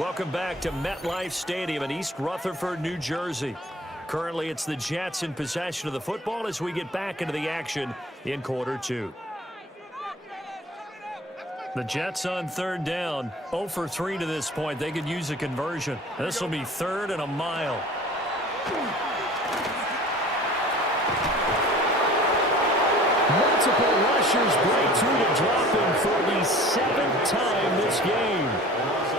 Welcome back to MetLife Stadium in East Rutherford, New Jersey. Currently, it's the Jets in possession of the football as we get back into the action in quarter two. The Jets on third down, 0 for 3 to this point. They could use a conversion. This will be 3rd and a mile. Multiple rushers break through to drop him for the 7th time this game.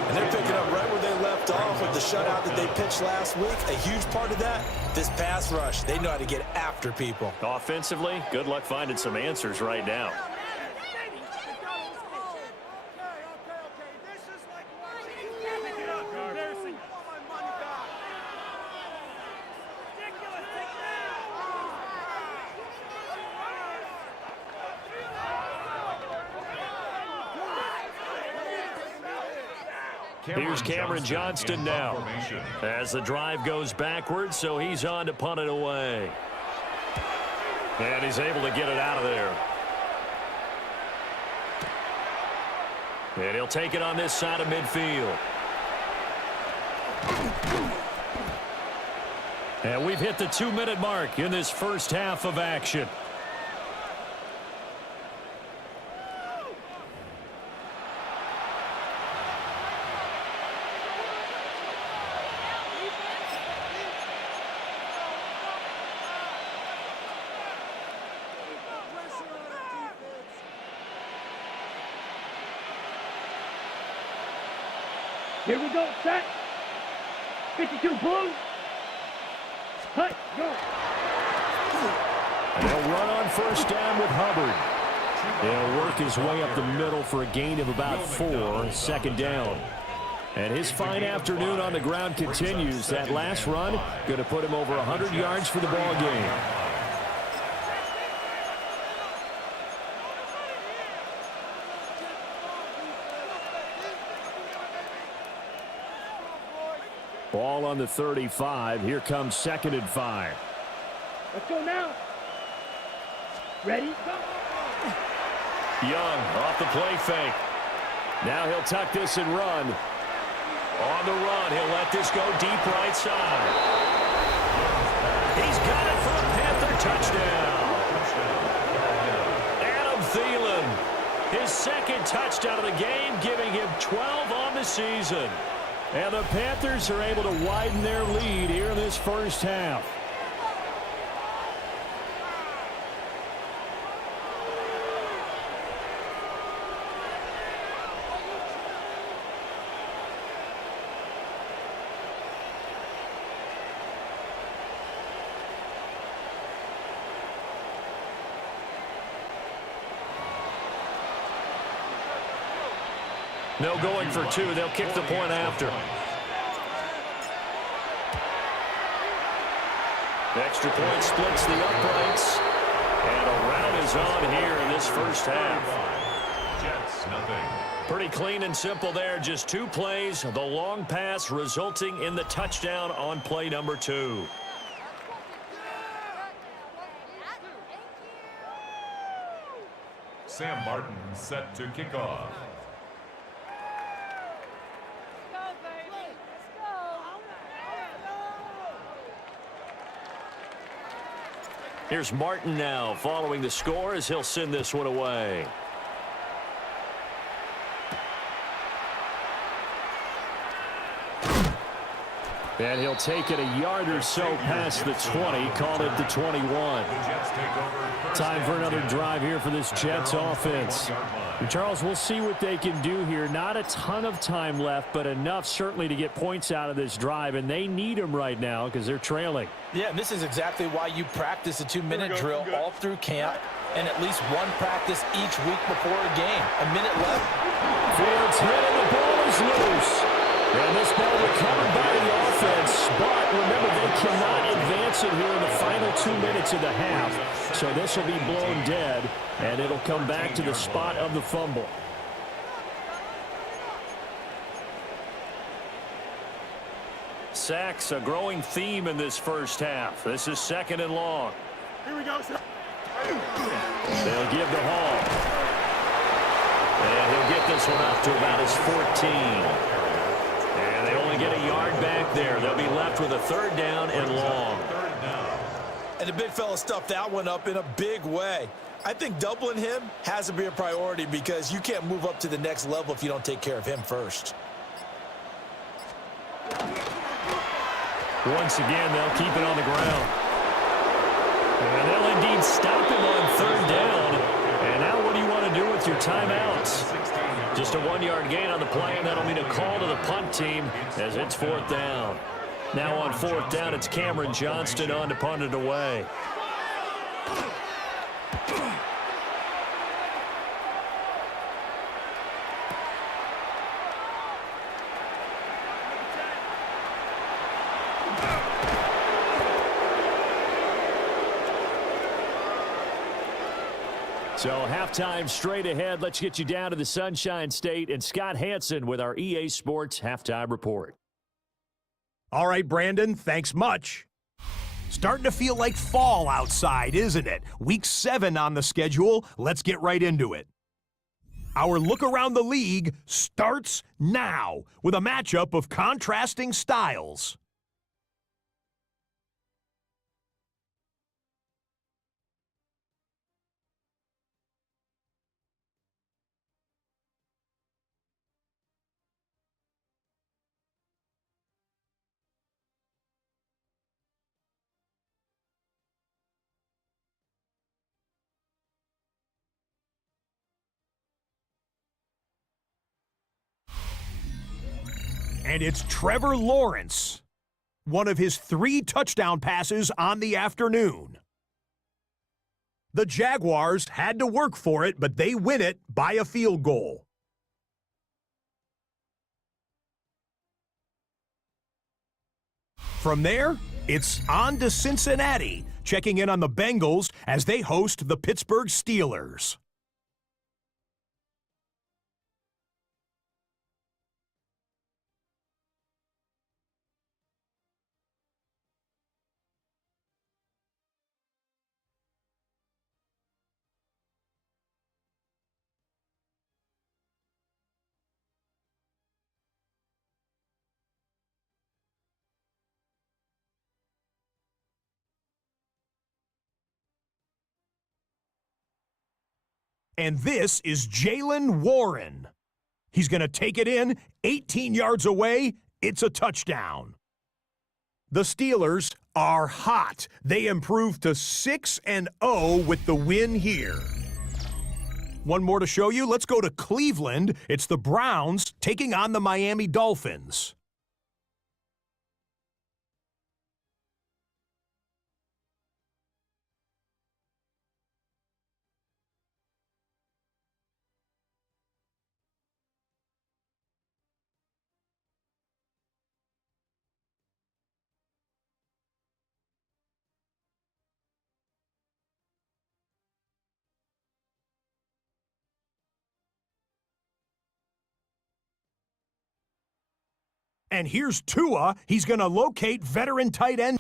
And they're picking up right where they left off with the shutout that they pitched last week. A huge part of that, this pass rush. They know how to get after people. Offensively, good luck finding some answers right now. Here's Cameron Johnston now as the drive goes backwards, so he's on to punt it away. And he's able to get it out of there. And he'll take it on this side of midfield. And we've hit the 2-minute mark in this first half of action. Here we go, set. 52 blue. Hut, go. And he'll run on first down with Hubbard. He'll work his way up the middle for a gain of about 4, second down. And his fine afternoon on the ground continues. That last run going to put him over 100 yards for the ball game. Ball on the 35. Here comes 2nd and 5. Let's go now. Ready? Go. Young off the play fake. Now he'll tuck this and run. On the run, he'll let this go deep right side. He's got it for a Panther touchdown. Adam Thielen, his 2nd touchdown of the game, giving him 12 on the season. And the Panthers are able to widen their lead here in this first half. No going for 2. They'll kick the point after. The extra point splits the uprights. And a rout is on here in this first half. Jets, nothing. Pretty clean and simple there. Just 2 plays. The long pass resulting in the touchdown on play number 2. Sam Martin set to kick off. Here's Martin now following the score as he'll send this one away. And he'll take it a yard or so past the 20, called it the 21. Time for another drive here for this Jets offense. And Charles, we'll see what they can do here. Not a ton of time left, but enough certainly to get points out of this drive, and they need them right now because they're trailing. Yeah, and this is exactly why you practice a 2-minute drill all through camp and at least one practice each week before a game. A minute left. Fields hit and the ball is loose. And this ball recovered by the offense, but remember, they cannot advance it here in the final 2 minutes of the half. So this will be blown dead, and it'll come back to the spot of the fumble. Sacks, a growing theme in this first half. This is 2nd and long. Here we go, sir. They'll give the Hall. And he'll get this one up to about his 14. And to get a yard back there. They'll be left with a 3rd down and long. And the big fella stuffed that one up in a big way. I think doubling him has to be a priority because you can't move up to the next level if you don't take care of him first. Once again, they'll keep it on the ground. And they'll indeed stop him on 3rd down. And now what do you want to do with your timeouts? Just a 1-yard gain on the play, and that'll mean a call to the punt team as it's 4th down. Now on 4th down, it's Cameron Johnston on to punt it away. So halftime straight ahead. Let's get you down to the Sunshine State and Scott Hansen with our EA Sports Halftime Report. All right, Brandon, thanks much. Starting to feel like fall outside, isn't it? Week 7 on the schedule. Let's get right into it. Our look around the league starts now with a matchup of contrasting styles. And it's Trevor Lawrence, one of his 3 touchdown passes on the afternoon. The Jaguars had to work for it, but they win it by a field goal. From there, it's on to Cincinnati, checking in on the Bengals as they host the Pittsburgh Steelers. And this is Jaylen Warren. He's going to take it in, 18 yards away. It's a touchdown. The Steelers are hot. They improved to 6-0 with the win here. One more to show you. Let's go to Cleveland. It's the Browns taking on the Miami Dolphins. And here's Tua. He's going to locate veteran tight end.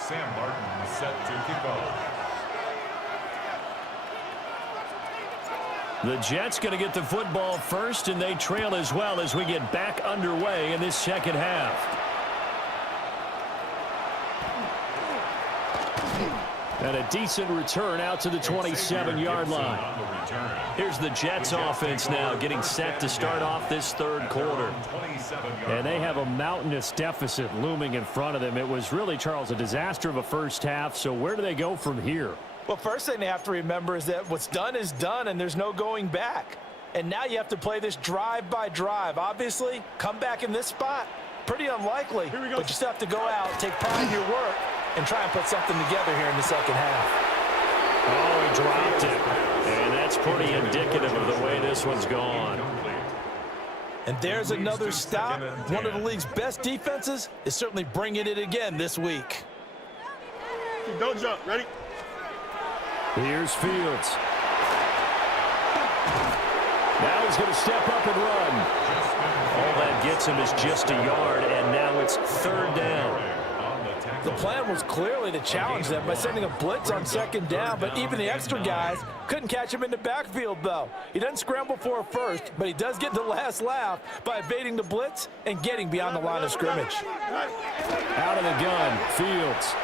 Sam Martin set to kick off. The Jets going to get the football first, and they trail as well as we get back underway in this second half. And a decent return out to the 27-yard line. Here's the Jets offense now getting set to start off this 3rd quarter. And they have a mountainous deficit looming in front of them. It was really, Charles, a disaster of a first half. So where do they go from here? Well, first thing they have to remember is that what's done is done, and there's no going back. And now you have to play this drive by drive. Obviously, come back in this spot, pretty unlikely. But you still have to go out, take pride in your work, and try and put something together here in the second half. Oh, he dropped it. And that's pretty indicative of the way this one's gone. And there's another stop. One of the league's best defenses is certainly bringing it again this week. Don't jump. Ready? Here's Fields. Now he's going to step up and run. All that gets him is just a yard, and now it's third down. The plan was clearly to challenge them by sending a blitz on second down, but even the extra guys couldn't catch him in the backfield, though. He doesn't scramble for a first, but he does get the last laugh by evading the blitz and getting beyond the line of scrimmage. Out of the gun, Fields.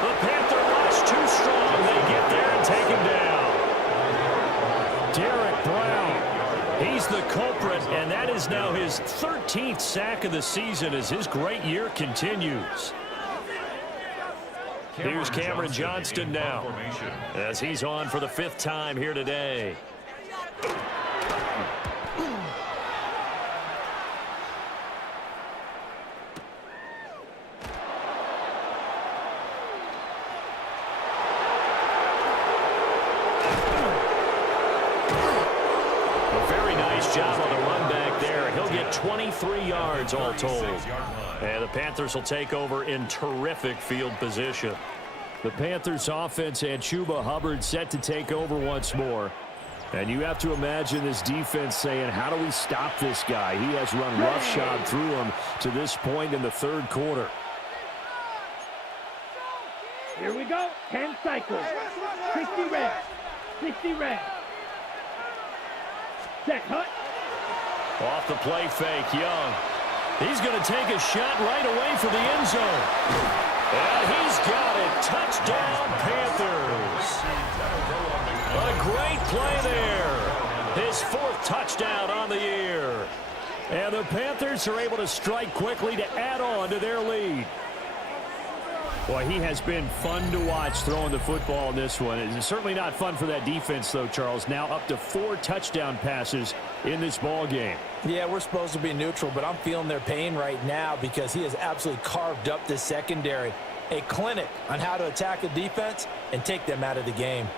The Panther rush too strong. They get there and take him down. Derek Brown, he's the culprit, and that is now his 13th sack of the season as his great year continues. Here's Cameron Johnston now as he's on for the 5th time here today. Job on the run back there. He'll get 23 yards all told. And the Panthers will take over in terrific field position. The Panthers offense and Chuba Hubbard set to take over once more. And you have to imagine this defense saying, how do we stop this guy? He has run roughshod through him to this point in the third quarter. Here we go. 10 cycles. 60 reps. 60 reps. Set, hut. Off the play fake, Young. He's going to take a shot right away for the end zone. And he's got it. Touchdown, Panthers. A great play there. His 4th touchdown on the year. And the Panthers are able to strike quickly to add on to their lead. Boy, he has been fun to watch throwing the football in this one. It's certainly not fun for that defense, though, Charles. Now up to 4 touchdown passes in this ball game. Yeah, we're supposed to be neutral, but I'm feeling their pain right now because he has absolutely carved up this secondary. A clinic on how to attack a defense and take them out of the game.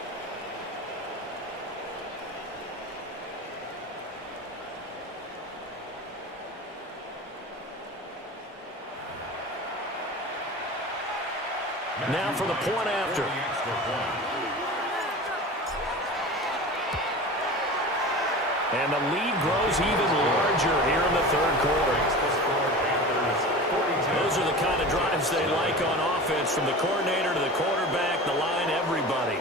Now for the point after. And the lead grows even larger here in the third quarter. Those are the kind of drives they like on offense, from the coordinator to the quarterback, the line, everybody.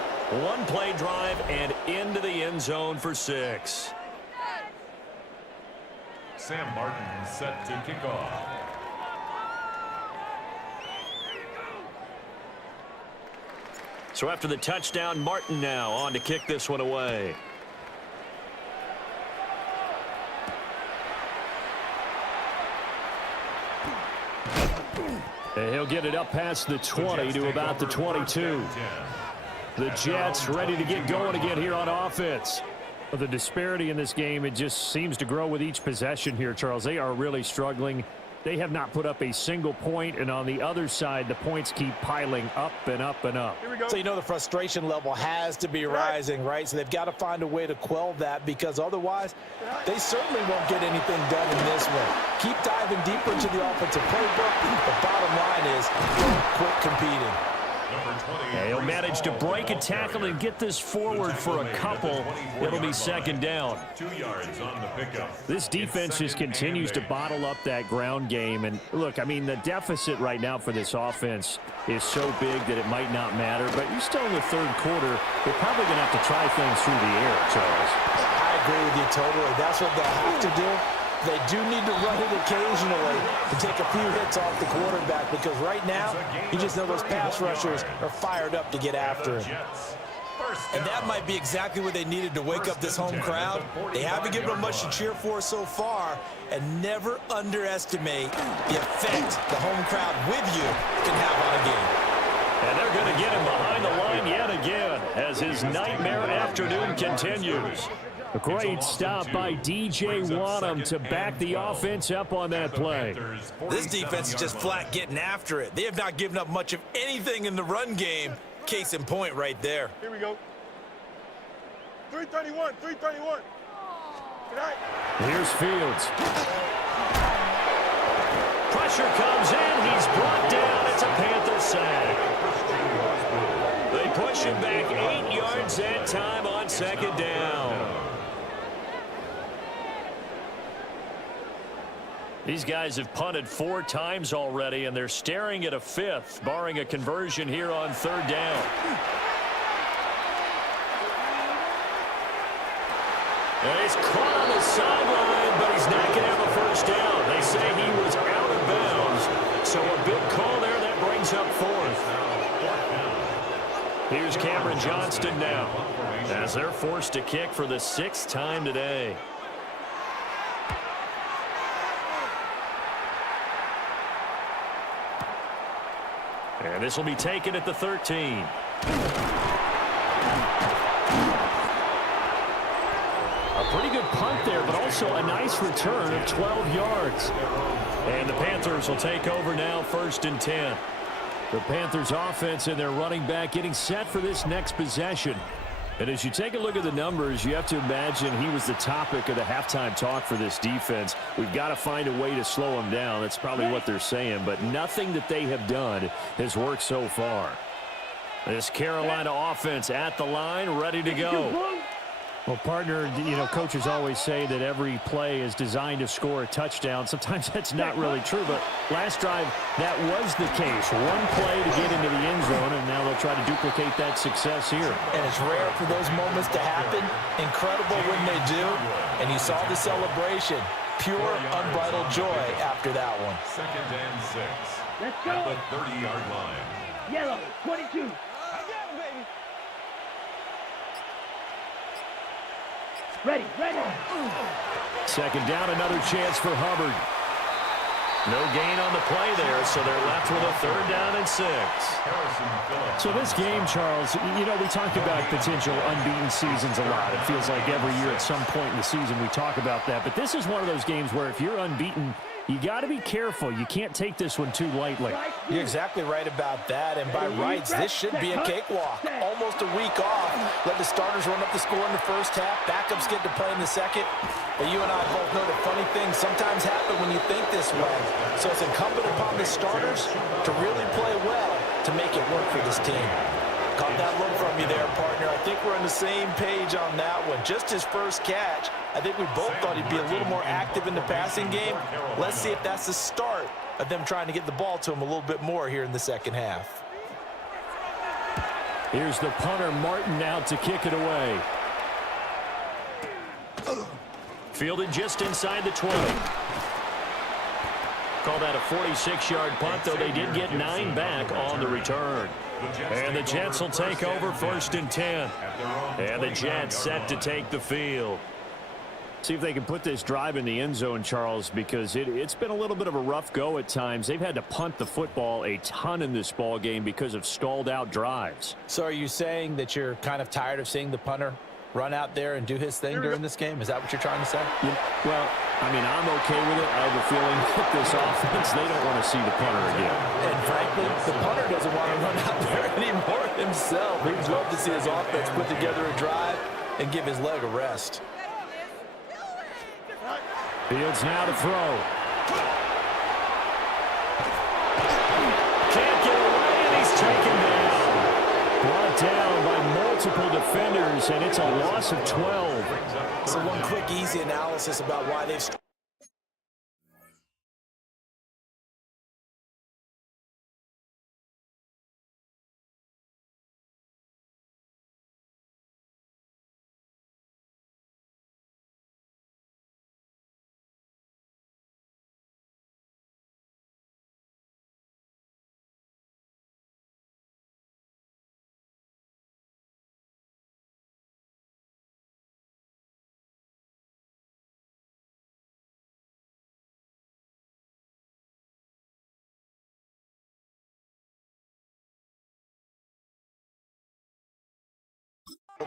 One play drive and into the end zone for 6. Sam Martin set to kick off. So after the touchdown, Martin now on to kick this one away. And he'll get it up past the 20 to about the 22. The Jets ready to get going again here on offense. But the disparity in this game, it just seems to grow with each possession here, Charles. They are really struggling. They have not put up a single point, and on the other side, the points keep piling up and up and up. So you know the frustration level has to be rising, right? So they've got to find a way to quell that, because otherwise they certainly won't get anything done in this one. Keep diving deeper into the offensive playbook. The bottom line is don't quit competing. Yeah, he'll manage to break a tackle and get this forward for a couple. It'll be second down. 2 yards on the pickup. This defense just continues to bottle up that ground game. And look, I mean, the deficit right now for this offense is so big that it might not matter. But you're still in the third quarter. They're probably going to have to try things through the air, Charles. I agree with you totally. That's what they'll have to do. They do need to run it occasionally to take a few hits off the quarterback, because right now, you just know those pass rushers are fired up to get after him. And that might be exactly what they needed to wake up this home crowd. They haven't given them much to cheer for so far, and never underestimate the effect the home crowd with you can have on a game. And they're going to get him behind the line yet again as his nightmare afternoon continues. A great stop by DJ Wanham to back the offense up on that play. This defense is just flat getting after it. They have not given up much of anything in the run game. Case in point right there. Here we go. 331, 331. Good night. Here's Fields. Pressure comes in. He's brought down. It's a Panther sack. They push him back 8 yards that time on second down. These guys have punted 4 times already, and they're staring at a 5th, barring a conversion here on third down. And he's caught on the sideline, but he's not going to have a first down. They say he was out of bounds, so a big call there that brings up 4th. Here's Cameron Johnston now, as they're forced to kick for the 6th time today. And this will be taken at the 13. A pretty good punt there, but also a nice return of 12 yards. And the Panthers will take over now, 1st and 10. The Panthers offense and their running back getting set for this next possession. And as you take a look at the numbers, you have to imagine he was the topic of the halftime talk for this defense. We've got to find a way to slow him down. That's probably what they're saying, but nothing that they have done has worked so far. This Carolina offense at the line, ready to go. Well, partner, you know, coaches always say that every play is designed to score a touchdown. Sometimes that's not really true, but last drive, that was the case. One play to get into the end zone, and now they'll try to duplicate that success here. And it's rare for those moments to happen. Incredible when they do. And you saw the celebration. Pure, unbridled joy after that one. 2nd and 6. Let's go. At the 30-yard line. Yellow, 22. Ready, ready. 2nd down, another chance for Hubbard. No gain on the play there, so they're left with a 3rd down and 6. So this game, Charles, you know, we talked about potential unbeaten seasons a lot. It feels like every year at some point in the season we talk about that. But this is one of those games where if you're unbeaten, you got to be careful. You can't take this one too lightly. You're exactly right about that, and by rights, this should be a cakewalk. Almost a week off. Let the starters run up the score in the first half. Backups get to play in the second. But you and I both know that funny things sometimes happen when you think this way. So it's incumbent upon the starters to really play well to make it work for this team. Caught that look from you there, partner. I think we're on the same page on that one. Just his first catch. I think we both thought he'd be a little more active in the passing game. Let's see if that's the start of them trying to get the ball to him a little bit more here in the second half. Here's the punter, Martin, out to kick it away. Fielded just inside the 20. Call that a 46-yard punt, though they did get 9 back on the return. And the Jets will take over 1st and 10. And the Jets set to take the field. See if they can put this drive in the end zone, Charles, because it's been a little bit of a rough go at times. They've had to punt the football a ton in this ball game because of stalled-out drives. So are you saying that you're kind of tired of seeing the punter run out there and do his thing during this game? Is that what you're trying to say? Yeah, well, I mean, I'm okay with it. I have a feeling that this offense, they don't want to see the punter again. And frankly, the punter doesn't want to run out there anymore himself. He'd love to see his offense put together a drive and give his leg a rest. Fields now to throw. Can't get away, and he's taken down. Brought down by multiple defenders, and it's a loss of 12. So one quick, easy analysis about why they've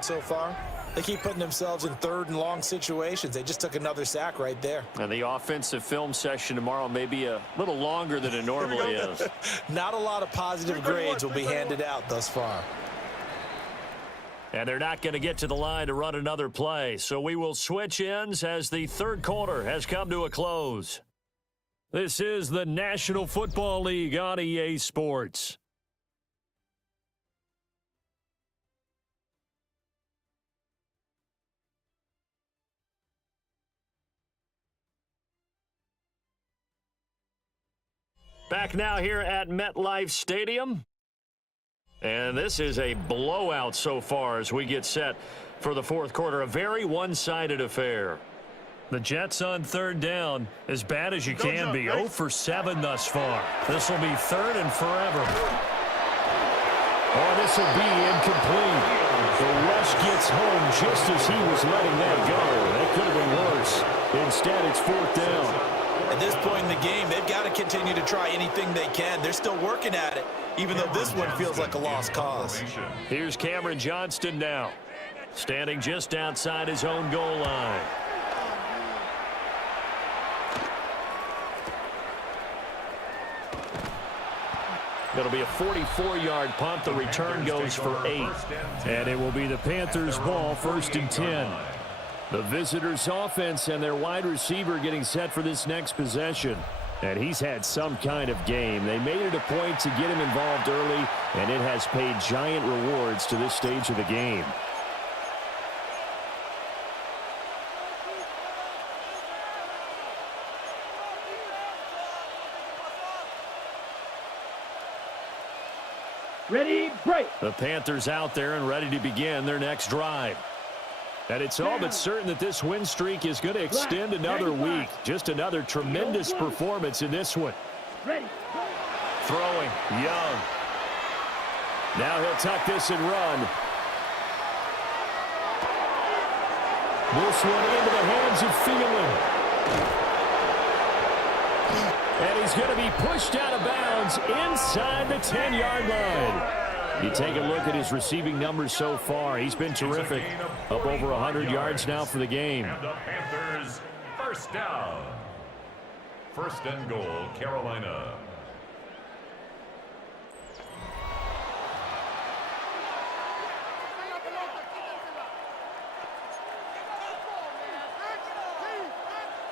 so far. They keep putting themselves in third and long situations. They just took another sack right there. And the offensive film session tomorrow may be a little longer than it normally is. Not a lot of positive grades will be handed out thus far. And they're not going to get to the line to run another play. So we will switch ends as the third quarter has come to a close. This is the National Football League on EA Sports. Back now here at MetLife Stadium. And this is a blowout so far as we get set for the fourth quarter. A very one-sided affair. The Jets on third down, as bad as you can be. 0 for 7 thus far. This will be third and forever. Oh, this will be incomplete. The rush gets home just as he was letting that go. That could have been worse. Instead, it's fourth down. At this point in the game, they've got to continue to try anything they can. They're still working at it, even though this one feels like a lost cause. Here's Cameron Johnston now, standing just outside his own goal line. It'll be a 44-yard punt. The return goes for 8. And it will be the Panthers' ball, 1st and 10. The visitors' offense and their wide receiver getting set for this next possession. And he's had some kind of game. They made it a point to get him involved early, and it has paid giant rewards to this stage of the game. Ready, break. The Panthers out there and ready to begin their next drive. And it's all but certain that this win streak is going to extend another week. Just another tremendous performance in this one. Ready. Throwing, Young. Now he'll tuck this and run. This one into the hands of Thielen. And he's going to be pushed out of bounds inside the 10-yard line. You take a look at his receiving numbers so far. He's been terrific. Up over 100 yards now for the game. And the Panthers, first down. 1st and goal, Carolina.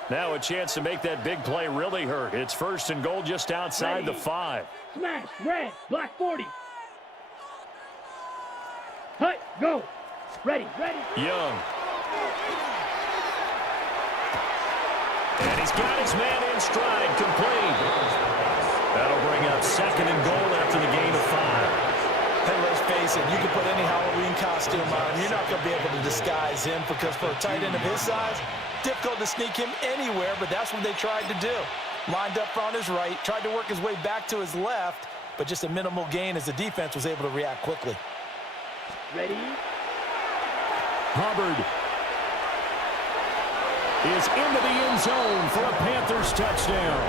Now a chance to make that big play really hurt. It's 1st and goal just outside the 5. Smash, red, black 40. Hut, go. Ready, ready. Young. And he's got his man in stride, complete. That'll bring up 2nd and goal after the gain of 5. Hey, let's face it, you can put any Halloween costume on him. You're not going to be able to disguise him because for a tight end of his size, difficult to sneak him anywhere, but that's what they tried to do. Lined up on his right, tried to work his way back to his left, but just a minimal gain as the defense was able to react quickly. Ready. Hubbard is into the end zone for a Panthers touchdown.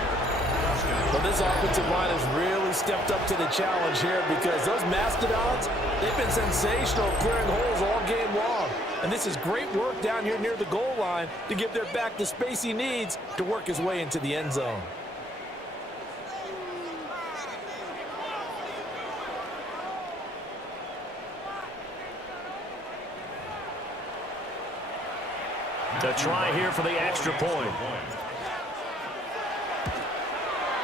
Well, this offensive line has really stepped up to the challenge here because those mastodons, they've been sensational clearing holes all game long. And this is great work down here near the goal line to give their back the space he needs to work his way into the end zone. To try here for the extra point.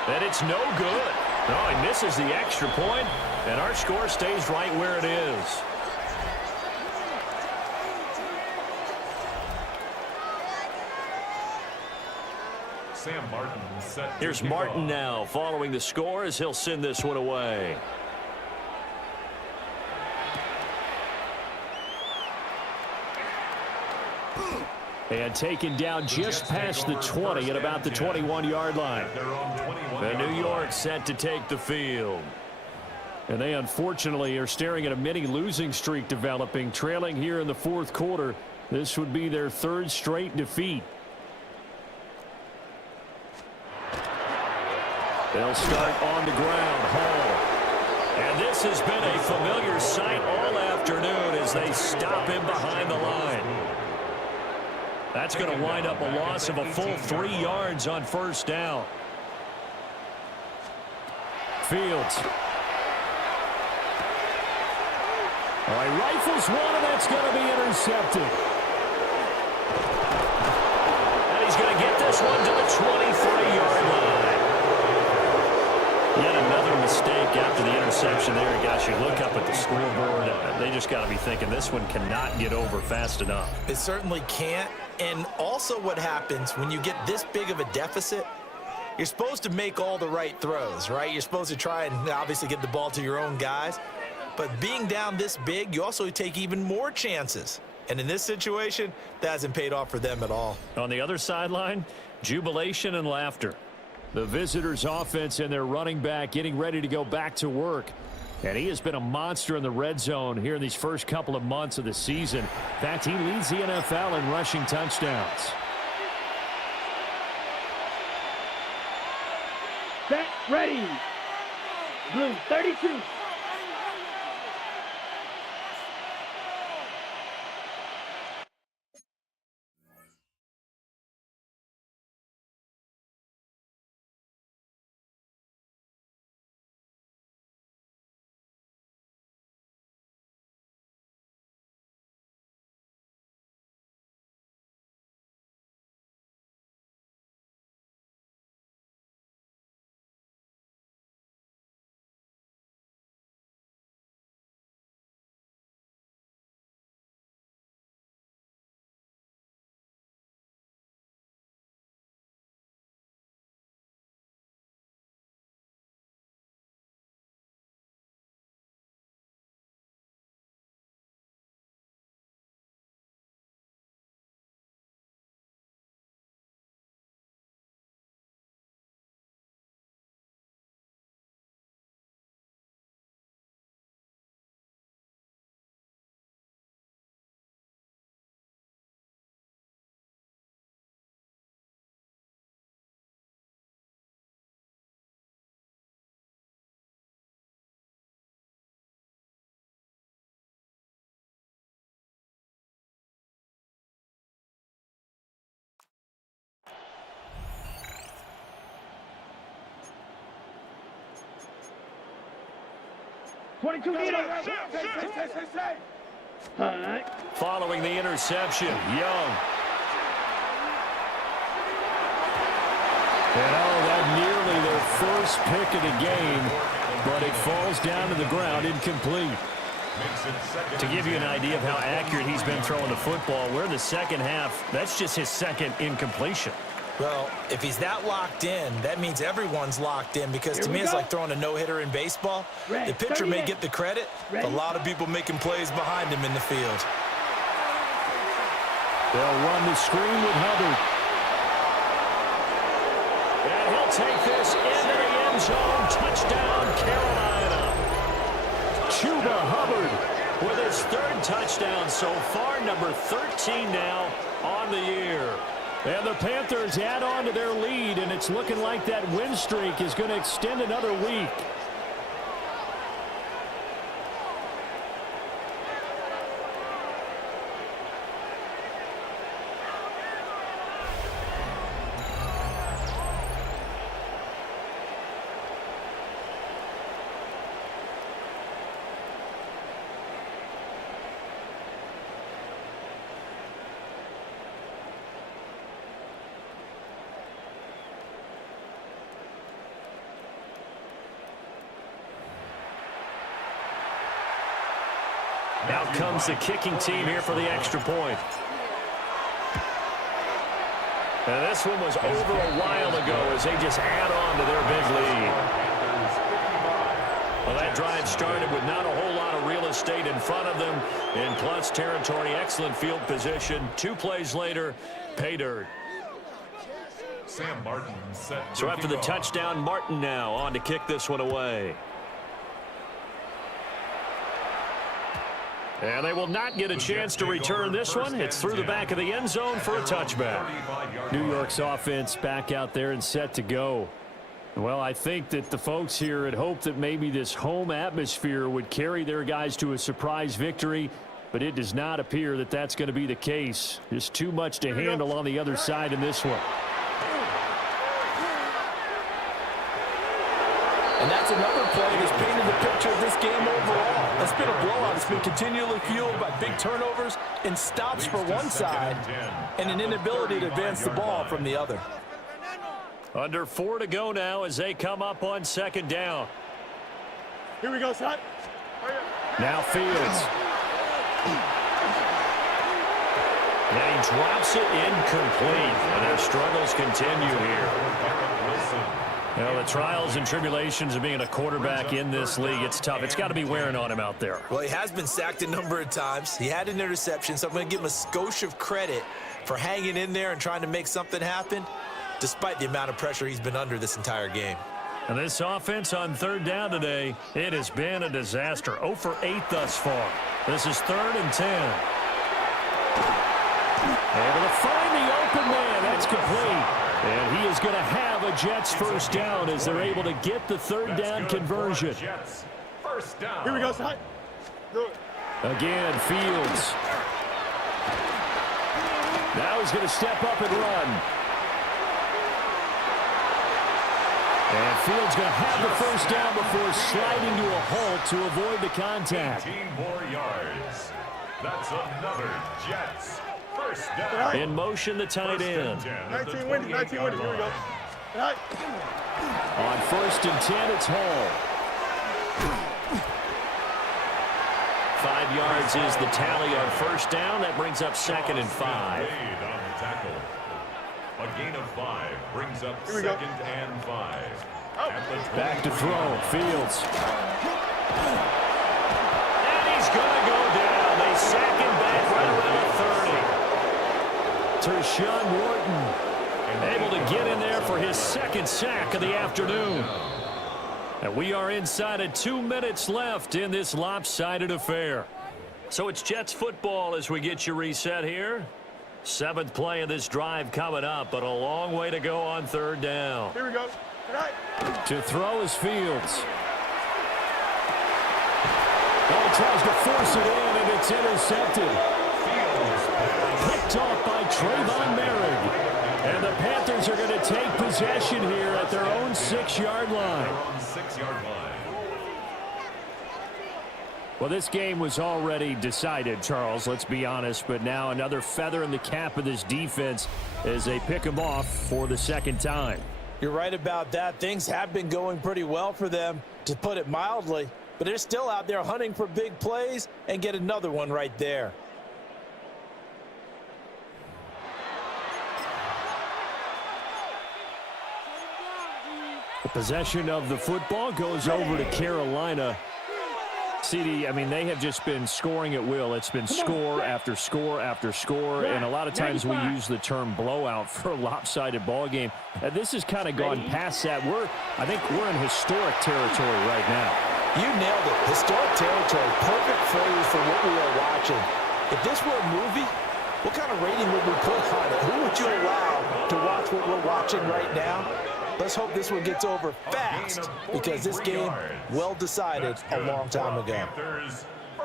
And it's no good. No, he misses the extra point, and our score stays right where it is. Sam Martin set. Here's Martin now following the score as he'll send this one away. And taken down just past the 20 at about the 21-yard line. And New York set to take the field. And they unfortunately are staring at a mini losing streak developing, trailing here in the fourth quarter. This would be their 3rd straight defeat. They'll start on the ground. Hall. And this has been a familiar sight all afternoon. afternoon as they stop him behind the line. That's going to wind up a loss of a full 3 yards on first down. Fields. All right, rifles one, and that's going to be intercepted. And he's going to get this one to the 23-yard line. Yet another mistake after the interception there. Gosh, you look up at the scoreboard, they just got to be thinking this one cannot get over fast enough. It certainly can't. And also what happens when you get this big of a deficit, you're supposed to make all the right throws, right? You're supposed to try and obviously get the ball to your own guys. But being down this big, you also take even more chances. And in this situation, that hasn't paid off for them at all. On the other sideline, jubilation and laughter. The visitors' offense and their running back getting ready to go back to work. And he has been a monster in the red zone here in these first couple of months of the season. In fact, he leads the NFL in rushing touchdowns. Set, ready. Blue 32. Following the interception, Young. And that nearly their first pick of the game, but it falls down to the ground incomplete. To give you an idea of how accurate he's been throwing the football, we're in the second half. That's just his second incompletion. Well, if he's that locked in, that means everyone's locked in, because to me it's like throwing a no-hitter in baseball. The pitcher may get the credit, but a lot of people making plays behind him in the field. They'll run the screen with Hubbard. And he'll take this into the end zone. Touchdown, Carolina. Chuba Hubbard with his third touchdown so far, number 13 now on the year. And the Panthers add on to their lead, and it's looking like that win streak is going to extend another week. Out comes the kicking team here for the extra point. And this one was over a while ago as they just add on to their big lead. Well, that drive started with not a whole lot of real estate in front of them. In clutch territory, excellent field position. 2 plays later, pay dirt. Sam Martin set. So after the touchdown, Martin now on to kick this one away. And they will not get a chance to return this one. It's through the back of the end zone for a touchback. New York's offense back out there and set to go. Well, I think that the folks here had hoped that maybe this home atmosphere would carry their guys to a surprise victory, but it does not appear that that's going to be the case. Just too much to handle on the other side in this one. And that's another play that's painted the picture of this game overall. It's been a blowout. It's been continually fueled by big turnovers and stops for one side and an inability to advance the ball from the other. Under 4 to go now as they come up on second down. Here we go, son. Now Fields. And he drops it incomplete. And their struggles continue here. Well, the trials and tribulations of being a quarterback in this league, it's tough. It's got to be wearing on him out there. Well, he has been sacked a number of times. He had an interception, so I'm going to give him a skosh of credit for hanging in there and trying to make something happen, despite the amount of pressure he's been under this entire game. And this offense on third down today, it has been a disaster. 0 for 8 thus far. This is 3rd and 10. Able to find the open man. That's complete. And he is going to have a Jets first down as they're able to get the third down conversion. First down. Here we go, son. Do it. Again, Fields. Now he's going to step up and run. And Fields going to have the first down before sliding to a halt to avoid the contact. 18 more yards. That's another Jets first down. In motion, the tight end. 19 winning, 19 winning. Here we go. All right. On 1st and 10, it's Hall. 5 yards is the tally on first down. That brings up 2nd and 5. A gain of 5 brings up 2nd and 5. Back to throw. Fields. And he's going to go down. They sack him back right around 30. Tershawn Wharton able to get in there for his 2nd sack of the afternoon. And we are inside of 2 minutes left in this lopsided affair. So it's Jets football as we get you reset here. 7th play of this drive coming up, but a long way to go on third down. Here we go. All right. To throw is Fields. Oh, tries to force it in, and it's intercepted. Picked off by Trayvon Merrick. And the Panthers are going to take possession here at their own 6-yard line. Well, this game was already decided, Charles, let's be honest. But now another feather in the cap of this defense as they pick them off for the 2nd time. You're right about that. Things have been going pretty well for them, to put it mildly. But they're still out there hunting for big plays and get another one right there. The possession of the football goes over to Carolina. CD, I mean, they have just been scoring at will. It's been score after score after score, and a lot of times we use the term blowout for a lopsided ball game. This has kind of gone past that. I think we're in historic territory right now. You nailed it. Historic territory. Perfect phrase for what we are watching. If this were a movie, what kind of rating would we put on it? Who would you allow to watch what we're watching right now? Let's hope this one gets over fast, because this game, well decided a long time ago.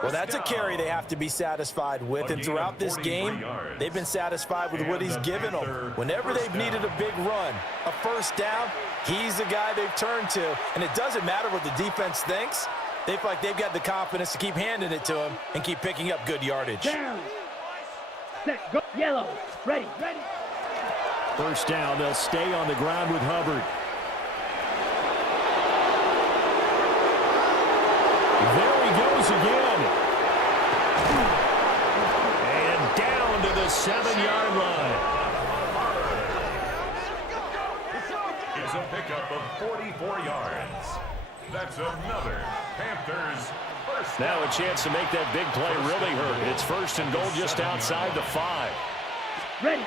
Well, that's a carry they have to be satisfied with, and throughout this game, they've been satisfied with what he's given them. Whenever they've needed a big run, a first down, he's the guy they've turned to, and it doesn't matter what the defense thinks. They feel like they've got the confidence to keep handing it to him and keep picking up good yardage. Down. Set. Go. Yellow. Ready. Ready. First down, they'll stay on the ground with Hubbard. There he goes again. And down to the 7-yard line. It's a pickup of 44 yards. That's another Panthers first down. Now a chance to make that big play really hurt. It's 1st and goal just outside the 5. Ready.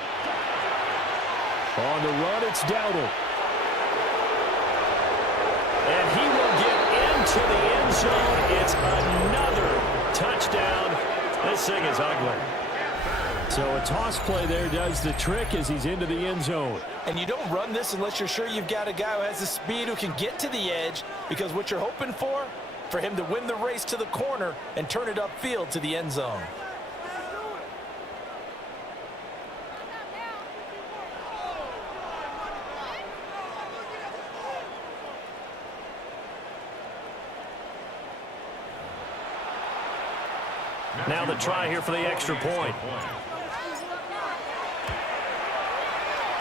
On the run, it's Dowdle. And he will get into the end zone. It's another touchdown. This thing is ugly. So a toss play there does the trick as he's into the end zone. And you don't run this unless you're sure you've got a guy who has the speed who can get to the edge, because what you're hoping for him to win the race to the corner and turn it upfield to the end zone. Now the try here for the extra point.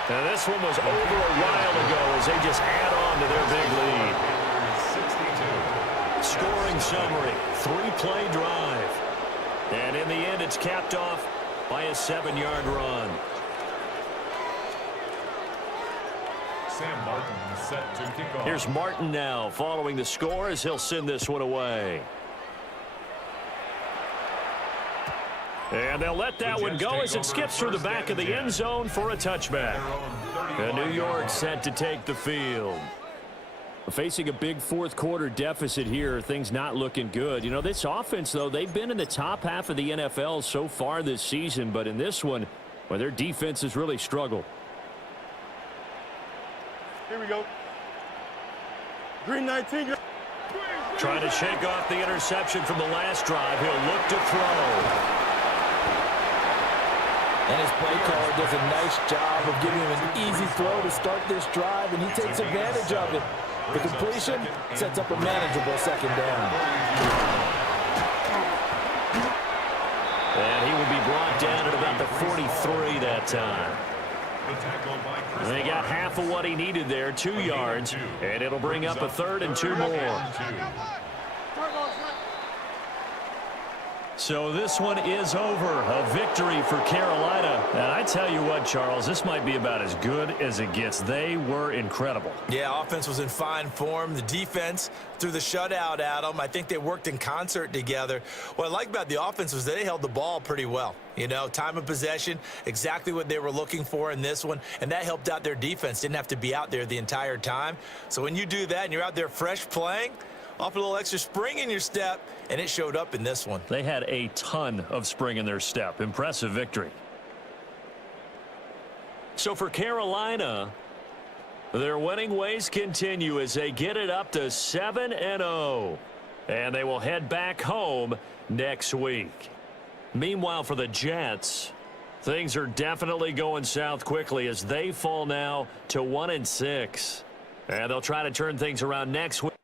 Now this one was over a while ago as they just add on to their big lead. 62. Scoring summary, 3-play drive. And in the end, it's capped off by a 7-yard run. Sam Martin set to kick off. Here's Martin now following the score as he'll send this one away. And they'll let that one go as it skips through the back of the end zone for a touchback. And New York set to take the field. Facing a big fourth-quarter deficit here, things not looking good. You know, this offense, though, they've been in the top half of the NFL so far this season, but in this one, well, their defense has really struggled. Here we go. Green 19. Trying to shake off the interception from the last drive. He'll look to throw. And his play caller does a nice job of giving him an easy throw to start this drive, and he takes advantage of it. The completion sets up a manageable second down. And he will be brought down at about the 43 that time. They got half of what he needed there, 2 yards, and it'll bring up a 3rd and 2 more. So this one is over. A victory for Carolina. And I tell you what, Charles, this might be about as good as it gets. They were incredible. Yeah, offense was in fine form. The defense threw the shutout at them. I think they worked in concert together. What I like about the offense was they held the ball pretty well. You know, time of possession, exactly what they were looking for in this one. And that helped out their defense. Didn't have to be out there the entire time. So when you do that and you're out there fresh playing, off a little extra spring in your step, and it showed up in this one. They had a ton of spring in their step. Impressive victory. So for Carolina, their winning ways continue as they get it up to 7-0. And they will head back home next week. Meanwhile, for the Jets, things are definitely going south quickly as they fall now to 1-6. And they'll try to turn things around next week.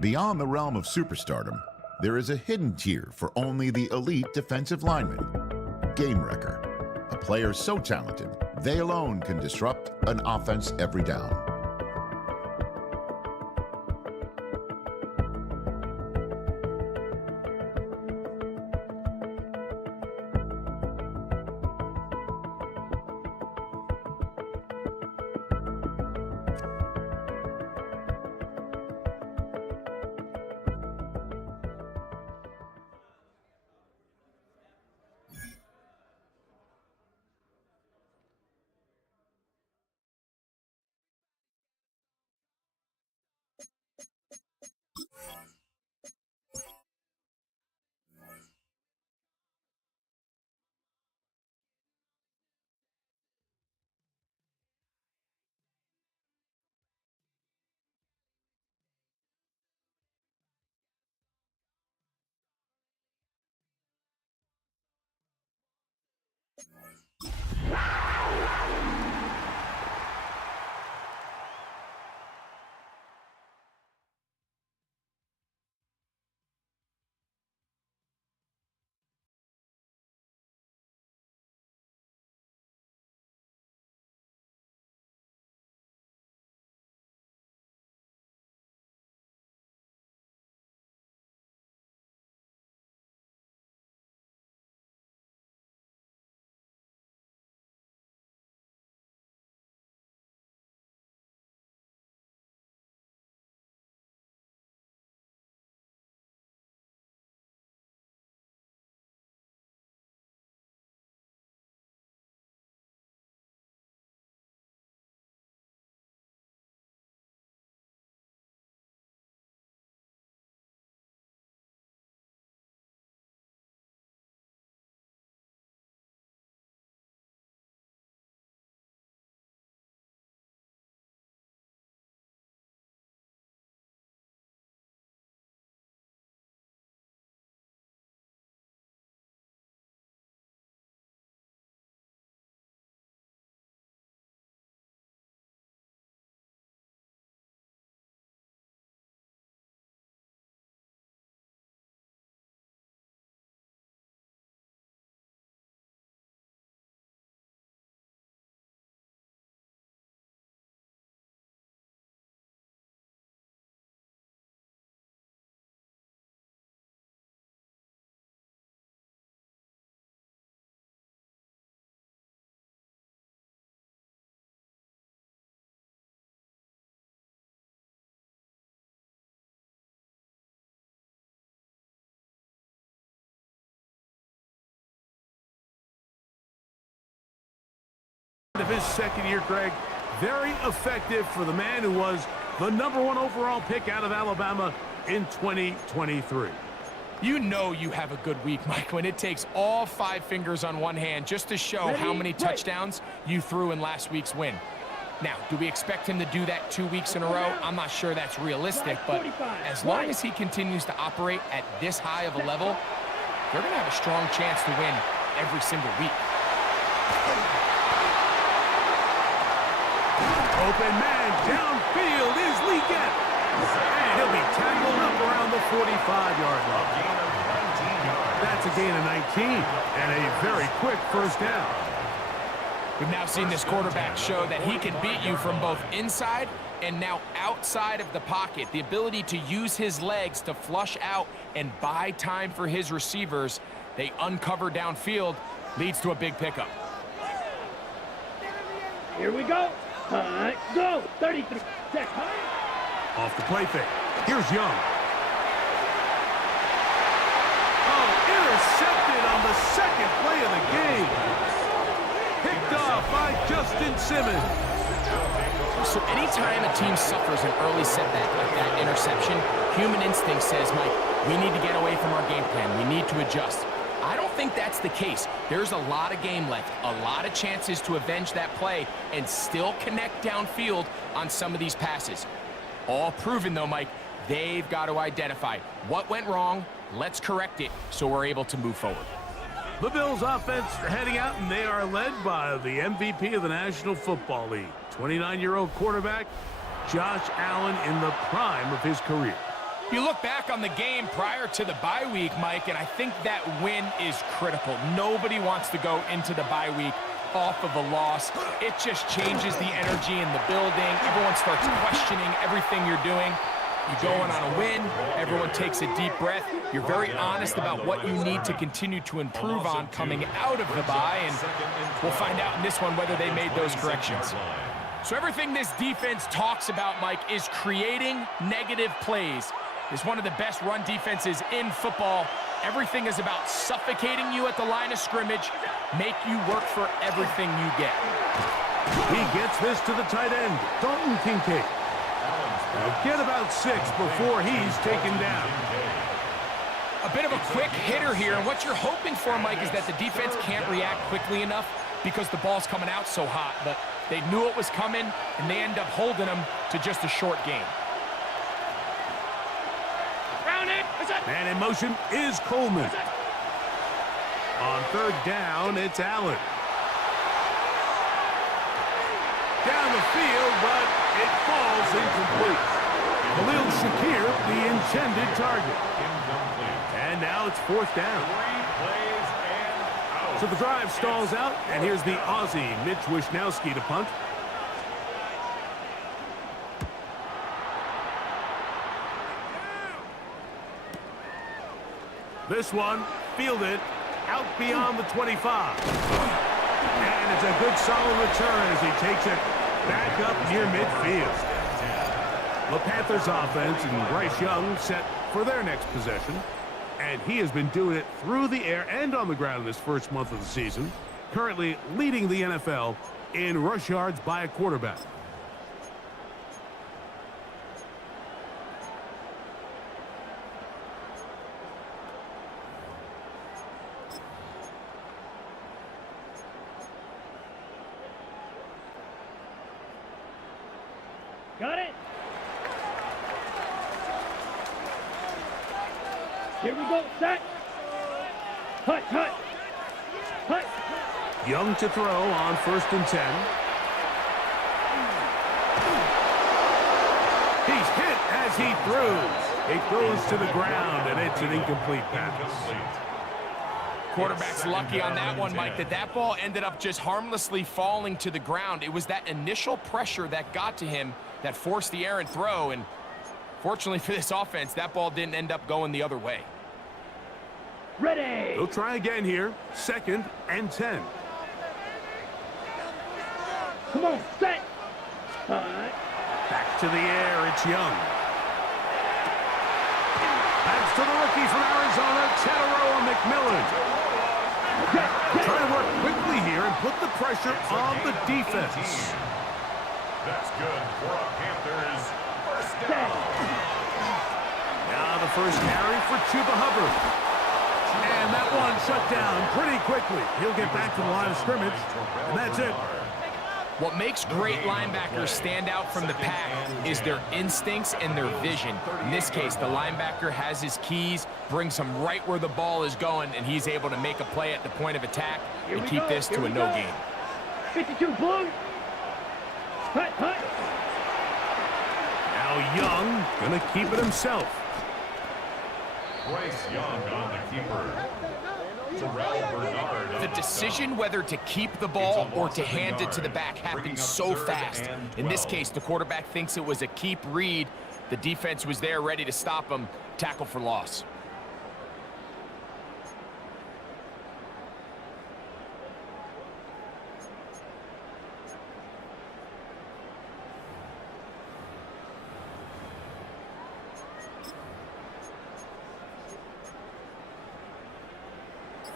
Beyond the realm of superstardom, there is a hidden tier for only the elite defensive lineman. Game Wrecker, a player so talented, they alone can disrupt an offense every down. his second year, Greg. Very effective for the man who was the #1 overall pick out of Alabama in 2023. You know you have a good week, Mike, when it takes all 5 fingers on one hand just to show how many touchdowns you threw in last week's win. Now, do we expect him to do that 2 weeks in a row? I'm not sure that's realistic, but as long as he continues to operate at this high of a level, they're going to have a strong chance to win every single week. Open man downfield is Leggett. And he'll be tackled up around the 45-yard line. That's a gain of 19 and a very quick first down. We've now seen this quarterback show that he can beat you from both inside and now outside of the pocket. The ability to use his legs to flush out and buy time for his receivers. They uncover downfield, leads to a big pickup. Here we go. Go. 33. Set. Off the play fake. Here's Young. Oh, intercepted on the second play of the game. Picked off by Justin Simmons. So anytime a team suffers an early setback like that interception, human instinct says, Mike, we need to get away from our game plan. We need to adjust. I don't think that's the case. There's a lot of game left, a lot of chances to avenge that play and still connect downfield on some of these passes. All proven, though, Mike, they've got to identify what went wrong, let's correct it so we're able to move forward. The Bills offense heading out, and they are led by the MVP of the National Football League, 29-year-old quarterback Josh Allen in the prime of his career. You look back on the game prior to the bye week, Mike, and I think that win is critical. Nobody wants to go into the bye week off of a loss. It just changes the energy in the building. Everyone starts questioning everything you're doing. You go on a win, everyone takes a deep breath. You're very honest about what you need to continue to improve on coming out of the bye, and we'll find out in this one whether they made those corrections. So everything this defense talks about, Mike, is creating negative plays. It's one of the best run defenses in football. Everything is about suffocating you at the line of scrimmage, make you work for everything you get. He gets this to the tight end, Dalton Kincaid. Now get about 6 before he's taken down. A bit of a quick hitter here, and what you're hoping for, Mike, is that the defense can't react quickly enough because the ball's coming out so hot, but they knew it was coming, and they end up holding them to just a short gain. Man in motion is Coleman. On third down, it's Allen. Down the field, but it falls incomplete. Khalil Shakir, the intended target. And now it's 4th down. So the drive stalls out, and here's the Aussie, Mitch Wishnowsky, to punt. This one fielded out beyond the 25. And it's a good solid return as he takes it back up near midfield. The Panthers offense and Bryce Young set for their next possession. And he has been doing it through the air and on the ground in this first month of the season. Currently leading the NFL in rush yards by a quarterback. Got it. Here we go. Set. Hut, hut. Hut. Young to throw on 1st and 10. He's hit as he throws. It goes to the ground, and it's an incomplete pass. Quarterback's lucky on that one, Mike, that ball ended up just harmlessly falling to the ground. It was that initial pressure that got to him that forced the errant throw, and fortunately for this offense, that ball didn't end up going the other way. Ready. They'll try again here. 2nd and 10. Come on, set. Back to the air, it's Young. That's to the rookie from Arizona, Tedero McMillan. Trying to work quickly here and put the pressure on the defense. That's good for a Panthers first down. Now the first carry for Chuba Hubbard. And that one shut down pretty quickly. He'll get back to the line of scrimmage, and that's it. What makes great linebackers stand out from the pack is their instincts and their vision. In this case, the linebacker has his keys, brings him right where the ball is going, and he's able to make a play at the point of attack and keep this to a no gain. 52 Blue. Hut, hut. Now Young gonna keep it himself. Bryce Young on the keeper. The decision whether to keep the ball or to hand it to the back happens so fast. In this case, the quarterback thinks it was a keep read. The defense was there ready to stop him. Tackle for loss.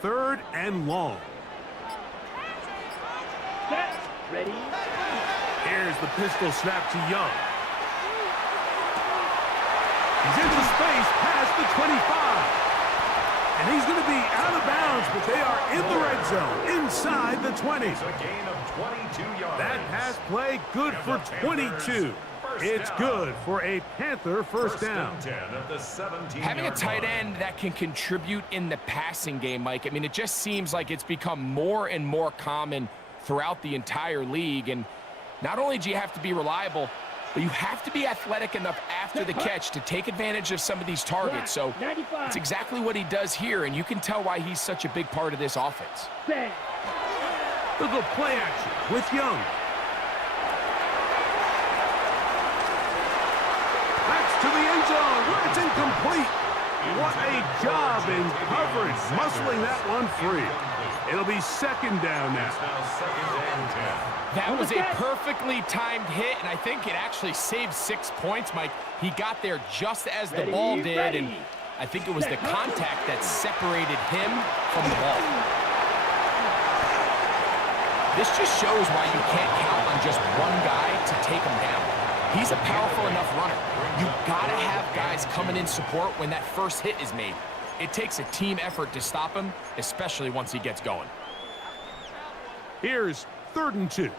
Third and long. Set. Ready. Here's the pistol snap to Young. He's into space past the 25. And he's going to be out of bounds, but they are in the red zone, inside the 20. It's a gain of 22 yards. That pass play good for 22. It's good for a Panther first down. Having a tight end that can contribute in the passing game, Mike, I mean, it just seems like it's become more and more common throughout the entire league. And not only do you have to be reliable, but you have to be athletic enough after the catch to take advantage of some of these targets. So it's exactly what he does here, and you can tell why he's such a big part of this offense. Look at play action with Young. To the end zone, where it's incomplete. What a job in coverage, muscling that one free. It'll be second down now. That was a perfectly timed hit, and I think it actually saved 6 points, Mike. He got there just as the ball did, and I think it was the contact that separated him from the ball. This just shows why you can't count on just one guy to take him down. He's a powerful enough runner. You've got to have guys coming in support when that first hit is made. It takes a team effort to stop him, especially once he gets going. Here's 3rd and 2.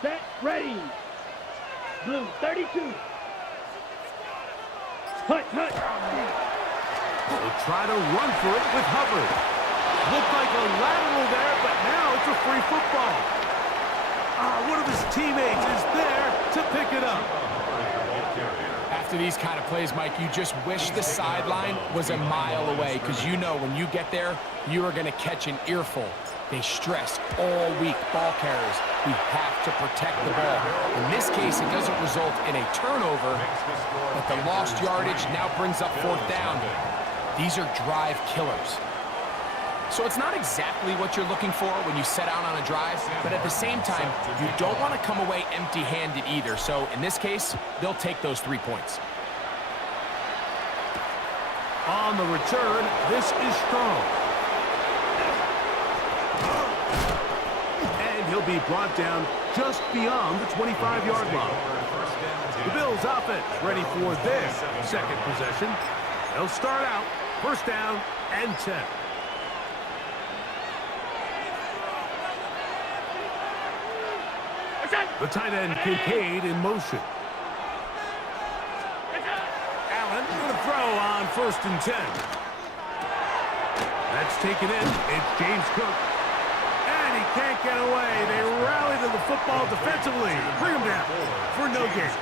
Set. Ready. Blue 32. Hut, hut. They'll try to run for it with Hubbard. Looked like a lateral there, but now it's a free football. One of his teammates is there to pick it up. After these kind of plays, Mike, you just wish the sideline was a mile away, because you know when you get there, you are going to catch an earful. They stress all week, ball carriers. We have to protect the ball. In this case, it doesn't result in a turnover, but the lost yardage now brings up 4th down. These are drive killers. So it's not exactly what you're looking for when you set out on a drive, but at the same time, you don't want to come away empty-handed either. So in this case, they'll take those 3 points. On the return, this is strong. And he'll be brought down just beyond the 25-yard line. The Bills offense ready for their second possession. They'll start out first down and 10. The tight end, Kincaid, in motion. Allen going to throw on 1st and 10. That's taken in. It's James Cook. And he can't get away. They rally to the football defensively. Bring him down for no gain.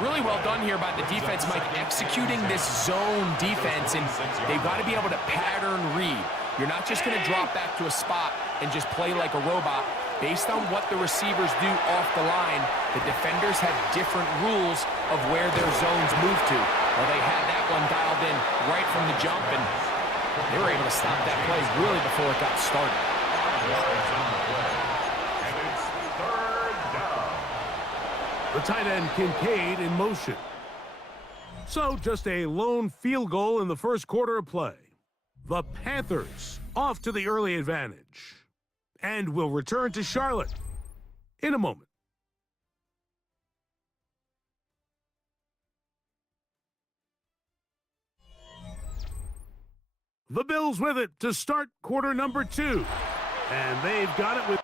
Really well done here by the defense, Mike, executing this zone defense, and they've got to be able to pattern read. You're not just going to drop back to a spot and just play like a robot. Based on what the receivers do off the line, the defenders have different rules of where their zones move to. Well, they had that one dialed in right from the jump, and they were able to stop that play really before it got started. And it's 3rd down. The tight end, Kincaid, in motion. So just a lone field goal in the first quarter of play. The Panthers off to the early advantage. And will return to Charlotte in a moment. The Bills with it to start quarter number 2. And they've got it with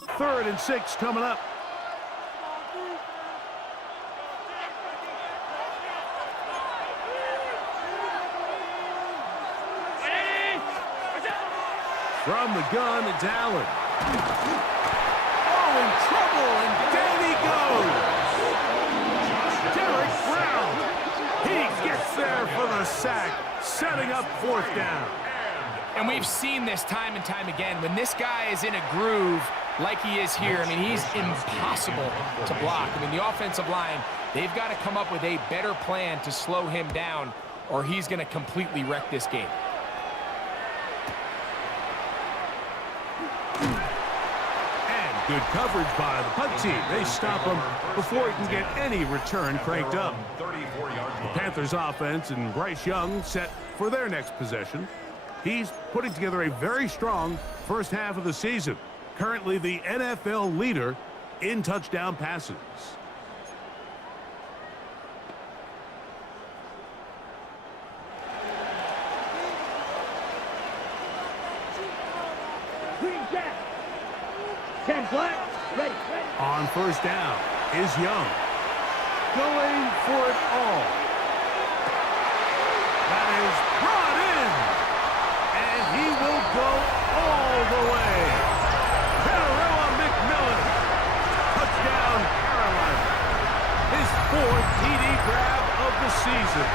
3rd and 6 coming up. From the gun, it's Allen. Oh, in trouble, and down he goes. Derek Brown. He gets there for the sack, setting up 4th down. And we've seen this time and time again. When this guy is in a groove like he is here, I mean, he's impossible to block. I mean, the offensive line, they've got to come up with a better plan to slow him down, or he's going to completely wreck this game. Good coverage by the punt team. They stop him before he can get any return cranked up. The Panthers offense and Bryce Young set for their next possession. He's putting together a very strong first half of the season. Currently the NFL leader in touchdown passes. On first down is Young. Going for it all. That is brought in. And he will go all the way. Terrell McMillan. Touchdown, Carolina. His 4th TD grab of the season.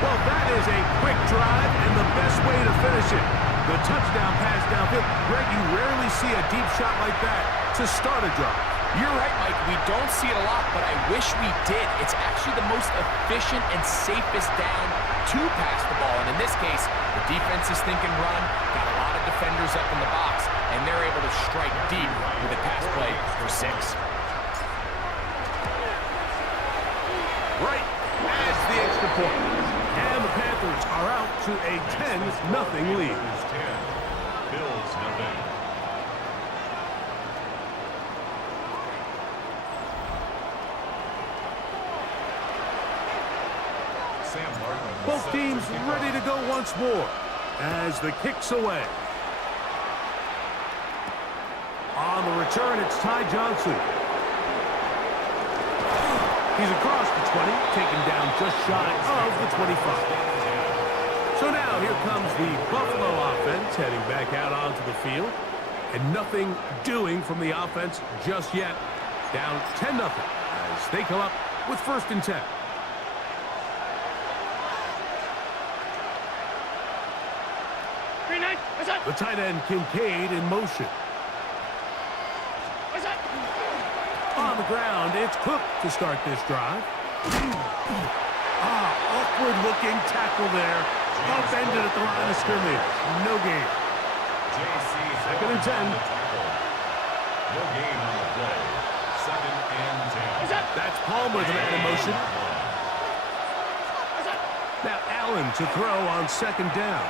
Well, that is a quick drive and the best way to finish it. The touchdown pass downfield. Greg, you rarely see a deep shot like that to start a drive. You're right, Mike. We don't see it a lot, but I wish we did. It's actually the most efficient and safest down to pass the ball. And in this case, the defense is thinking run, got a lot of defenders up in the box, and they're able to strike deep with a pass play for 6. Right as the extra point. And the Panthers are out to a 10-0 lead. Bills nothing. Both teams ready to go once more as the kick's away. On the return, it's Ty Johnson. He's across the 20, taken down just shy of the 25. So now here comes the Buffalo offense heading back out onto the field. And nothing doing from the offense just yet. Down 10-0 as they come up with 1st and 10. The tight end Kincaid in motion. On the ground, it's Cook to start this drive. Awkward-looking tackle there. Upended at the line of scrimmage. No gain. 2nd and 10. No gain on the play. 2nd and 10. That's Palmer, the man in motion. Now Allen to throw on 2nd down.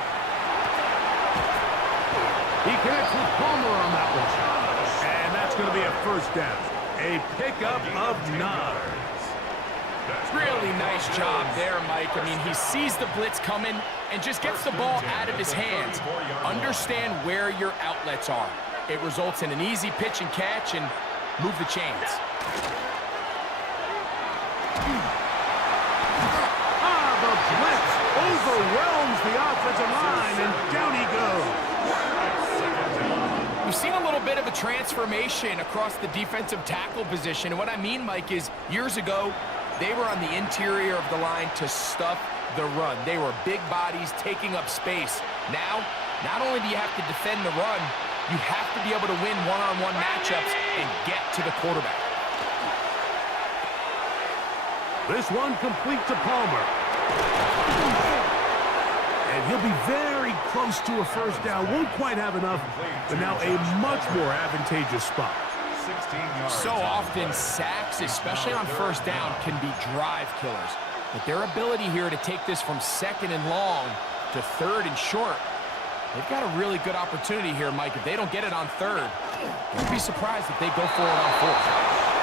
He connects with Palmer on that one. And that's going to be a 1st down. A pickup of 9. Really nice job there, Mike. I mean, he sees the blitz coming and just gets the ball out of his hands. Understand where your outlets are. It results in an easy pitch and catch and move the chains. The blitz overwhelms the offensive line, and down he goes. We've seen a little bit of a transformation across the defensive tackle position. And what I mean, Mike, is years ago, they were on the interior of the line to stuff the run. They were big bodies taking up space. Now, not only do you have to defend the run, you have to be able to win one-on-one matchups and get to the quarterback. This one complete to Palmer. And he'll be very close to a 1st down. Won't quite have enough, but now a much more advantageous spot. So often, sacks, especially on first down, can be drive killers. But their ability here to take this from second and long to third and short, they've got a really good opportunity here, Mike. If they don't get it on third, don't be surprised if they go for it on fourth.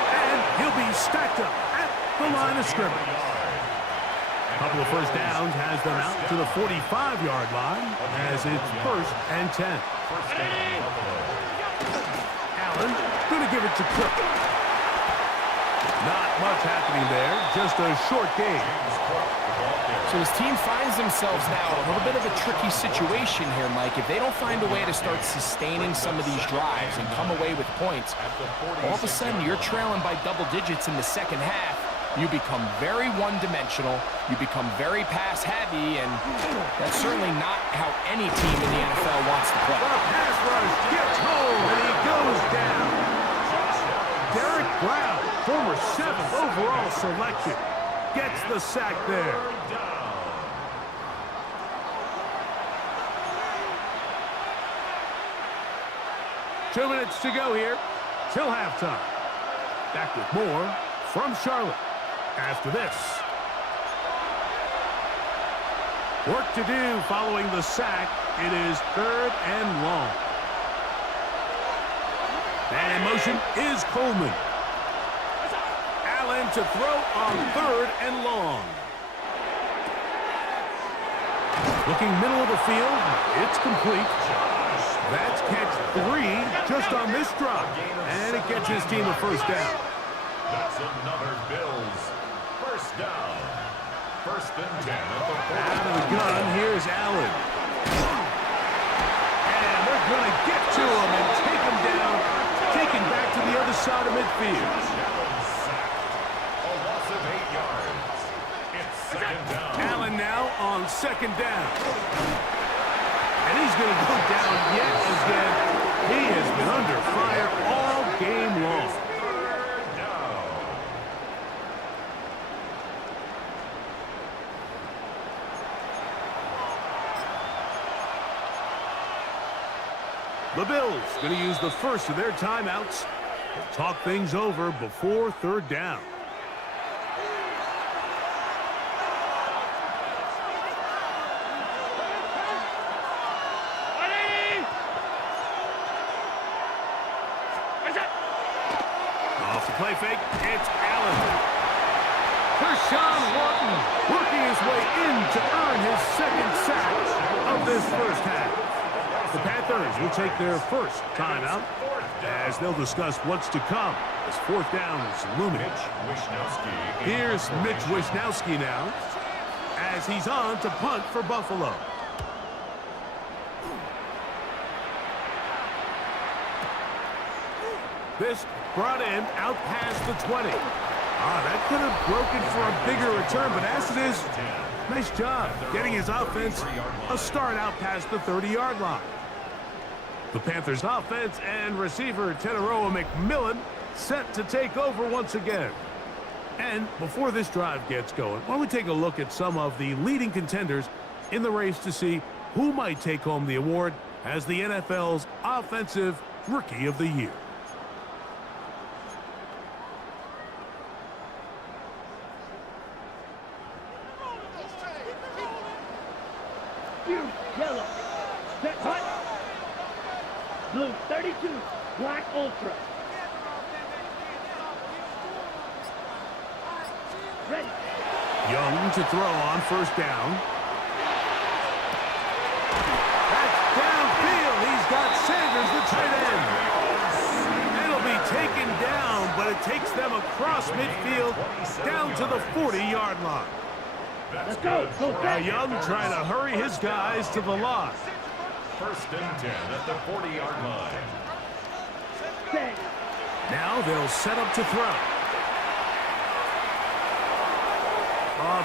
And he'll be stacked up at the line of scrimmage. A couple of first downs has them out to the 45-yard line as it's 1st and 10. Allen going to give it to Cook. Not much happening there, just a short game. So his team finds themselves now in a little bit of a tricky situation here, Mike. If they don't find a way to start sustaining some of these drives and come away with points, all of a sudden you're trailing by double digits in the second half. You become very one-dimensional, you become very pass-heavy, and that's certainly not how any team in the NFL wants to play. The pass rush gets home, and he goes down. Derek Brown, former 7th overall selection, gets the sack there. 2 minutes to go here till halftime. Back with more from Charlotte after this. Work to do following the sack. It is 3rd and long. And in motion is Coleman. Allen to throw on 3rd and long. Looking middle of the field. It's complete. That's catch 3 just on this drop. And it gets his team a first down. That's another Bills first down. 1st and 10 at the 40. Out of the gun, here's Allen. And they're going to get to him and take him down. Taken back to the other side of midfield. A loss of 8 yards. It's 2nd down. Allen now on 2nd down. And he's going to go down yet again. He has been under fire all game long. 3rd down. The Bills going to use the first of their timeouts to talk things over before 3rd down. Off the play fake, it's Allen. Kershawn Wharton working his way in to earn his 2nd sack of this first half. The Panthers will take their first timeout as they'll discuss what's to come as 4th down is looming. Here's Mitch Wishnowsky now as he's on to punt for Buffalo. This brought in out past the 20. That could have broken for a bigger return, but as it is, nice job getting his offense a start out past the 30-yard line. The Panthers offense and receiver Tenaroa McMillan set to take over once again. And before this drive gets going, why don't we take a look at some of the leading contenders in the race to see who might take home the award as the NFL's Offensive Rookie of the Year. Yellow. Set hut. Blue 32. Black Ultra. Ready. Young to throw on 1st down. That's downfield. He's got Sanders, the tight end. It'll be taken down, but it takes them across midfield down to the 40-yard line. Let's go. Now Young trying to hurry his guys to the line. 1st and 10 at the 40-yard line. Set. Now they'll set up to throw.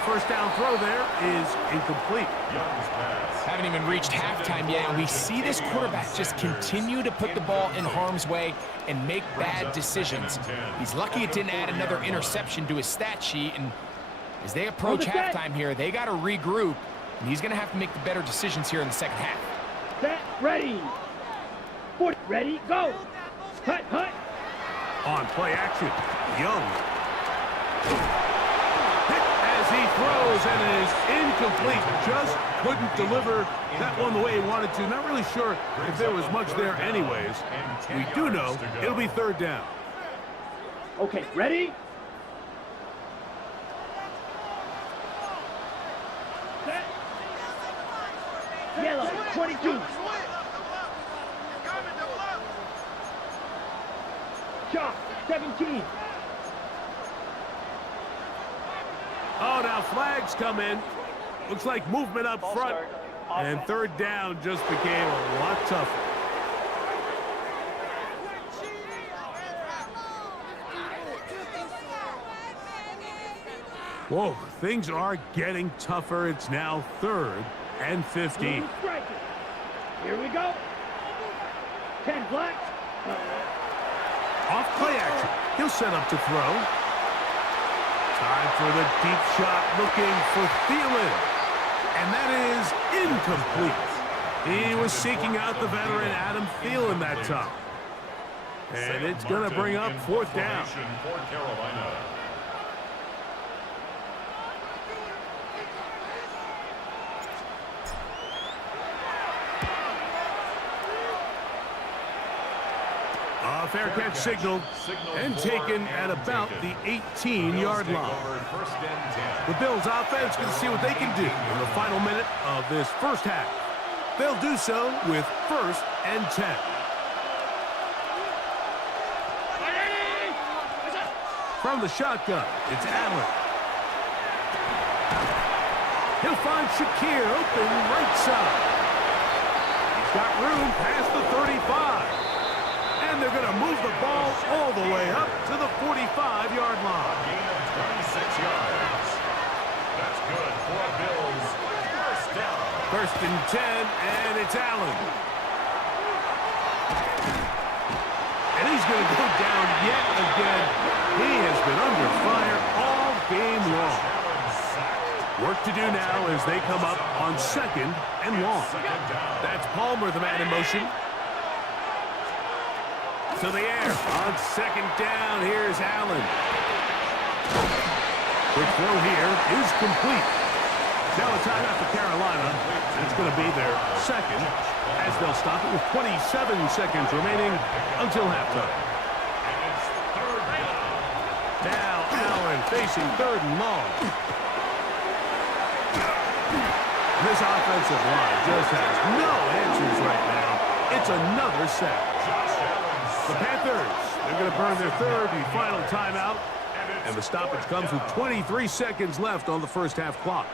1st down throw there is incomplete. Young's pass. Haven't even reached halftime yet, and we see this quarterback just continue to put the ball in harm's way and make bad decisions. He's lucky it didn't add another interception to his stat sheet, and as they approach halftime here, they got to regroup, and he's going to have to make the better decisions here in the second half. Set. Ready. 40. Ready. Go. Hut. Hut. On play action, Young. Hit as he throws, and it is incomplete. Just couldn't deliver that one the way he wanted to. Not really sure if there was much there anyways. We do know it'll be third down. Okay, ready? Set. Yellow, 22. Shot, 17. Oh, now flags come in. Looks like movement up front. And third down just became a lot tougher. Whoa, things are getting tougher. It's now 3rd and 15. Here we go. 10 black. Off play action. He'll set up to throw. Time for the deep shot, looking for Thielen. And that is incomplete. He was seeking out the veteran Adam Thielen that time. And it's going to bring up 4th down. A fair catch signal and taken at about the 18-yard line. The Bills offense going to see what they can do in the final minute of this first half. They'll do so with 1st and 10. From the shotgun, it's Allen. He'll find Shakir open right side. He's got room past the 35. And they're going to move the ball all the way up to the 45-yard line. Gain of 26 yards. That's good for Bills. 1st down. 1st and 10, and it's Allen. And he's going to go down yet again. He has been under fire all game long. Work to do now as they come up on 2nd and long. That's Palmer, the man in motion. To the air on 2nd down. Here's Allen. Quick throw here is complete. Now a timeout for Carolina. It's going to be their 2nd as they'll stop it with 27 seconds remaining until halftime. Now Allen facing 3rd and long. This offensive line just has no answers right now. It's another sack. The Panthers, they're going to burn their 3rd and final timeout. And the stoppage comes with 23 seconds left on the first half clock.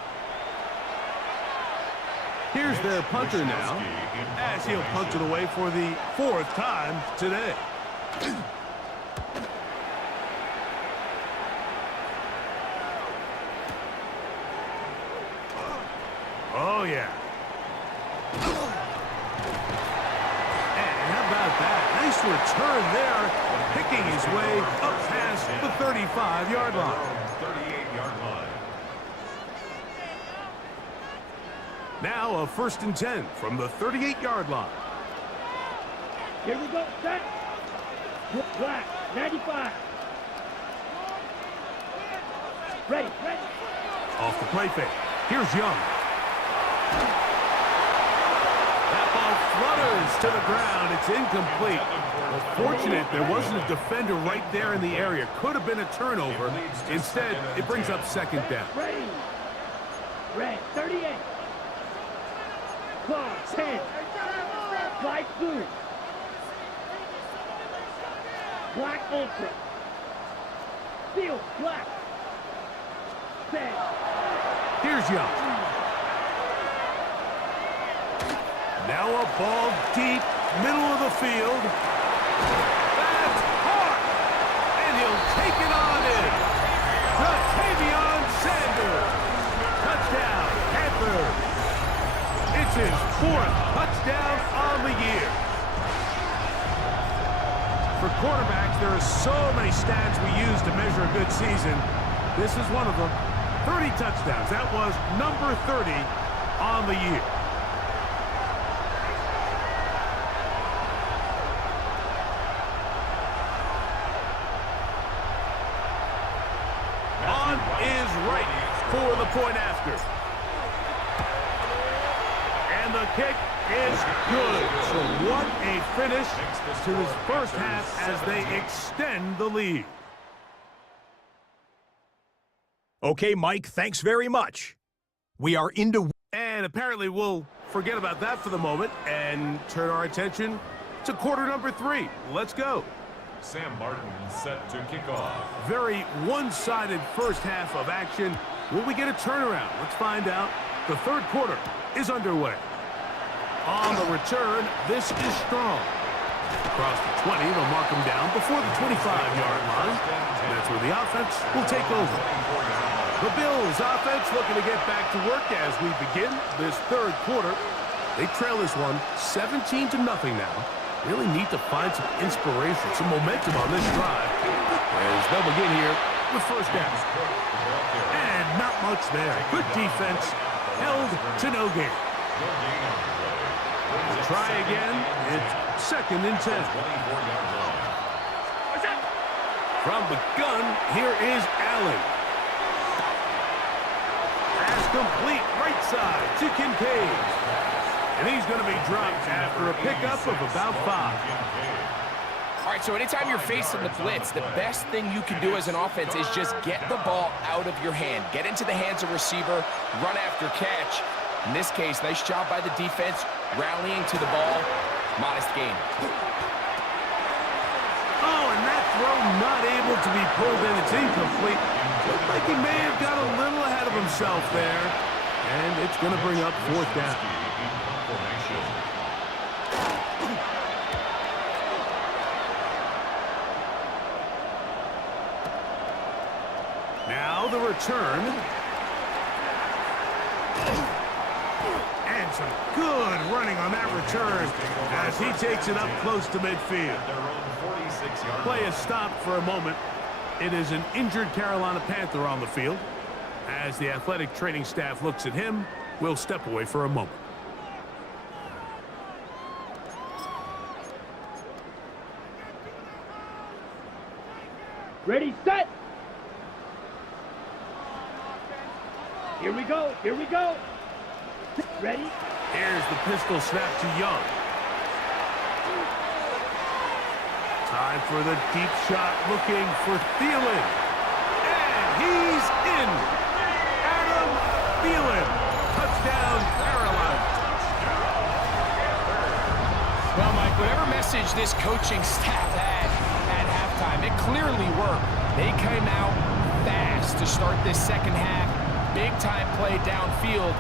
Here's their punter now, as he'll punt it away for the 4th time today. Oh, yeah. Nice return there, picking his way up past the 35-yard line. 38-yard line. Now a 1st and 10 from the 38-yard line. Here we go, set. Black, 95. Ready. Off the play fake. Here's Young. Flutters to the ground. It's incomplete. Well, fortunate there wasn't a defender right there in the area. Could have been a turnover. Instead, it brings up 2nd down. Ready. Red, 38. Claw, 10. Light blue. Black ultra. Steel, black. 10. Here's Young. Now a ball deep, middle of the field. That's hard. And he'll take it on in. Tavion Sanders. Touchdown, Panthers. It's his 4th touchdown on the year. For quarterbacks, there are so many stats we use to measure a good season. This is one of them. 30 touchdowns. That was number 30 on the year. for the point after. And the kick is good. So what a finish to this first half as they extend the lead. Okay, Mike, thanks very much. We are into... And apparently we'll forget about that for the moment and turn our attention to quarter number 3. Let's go. Sam Martin set to kick off. Very one-sided first half of action. Will we get a turnaround? Let's find out. The third quarter is underway. On the return, this is strong. Across the 20, they'll mark him down before the 25-yard line. That's where the offense will take over. The Bills offense looking to get back to work as we begin this third quarter. They trail this one 17-0 now. Really need to find some inspiration, some momentum on this drive as they'll begin here with first down. And not much there. Good defense, held to no gain. Try again. It's 2nd and 10. From the gun, here is Allen. Pass complete, right side to Kincaid. And he's going to be dropped after a pickup of about 5. All right, so anytime you're facing the blitz, the best thing you can do as an offense is just get the ball out of your hand. Get into the hands of receiver, run after catch. In this case, nice job by the defense, rallying to the ball. Modest gain. Oh, and that throw not able to be pulled in. It's incomplete. Looked like he may have got a little ahead of himself there. And it's going to bring up 4th down. Now the return. And some good running on that return as he takes it up close to midfield. Play is stopped for a moment. It is an injured Carolina Panther on the field. As the athletic training staff looks at him, we'll step away for a moment. Ready, set. Here we go. Here we go. Ready? Here's the pistol snap to Young. Time for the deep shot, looking for Thielen. And he's in. Adam Thielen. Touchdown, Carolina. Well, Mike, whatever message this coaching staff had at halftime, it clearly worked. They came out fast to start this second half. Big-time play downfield.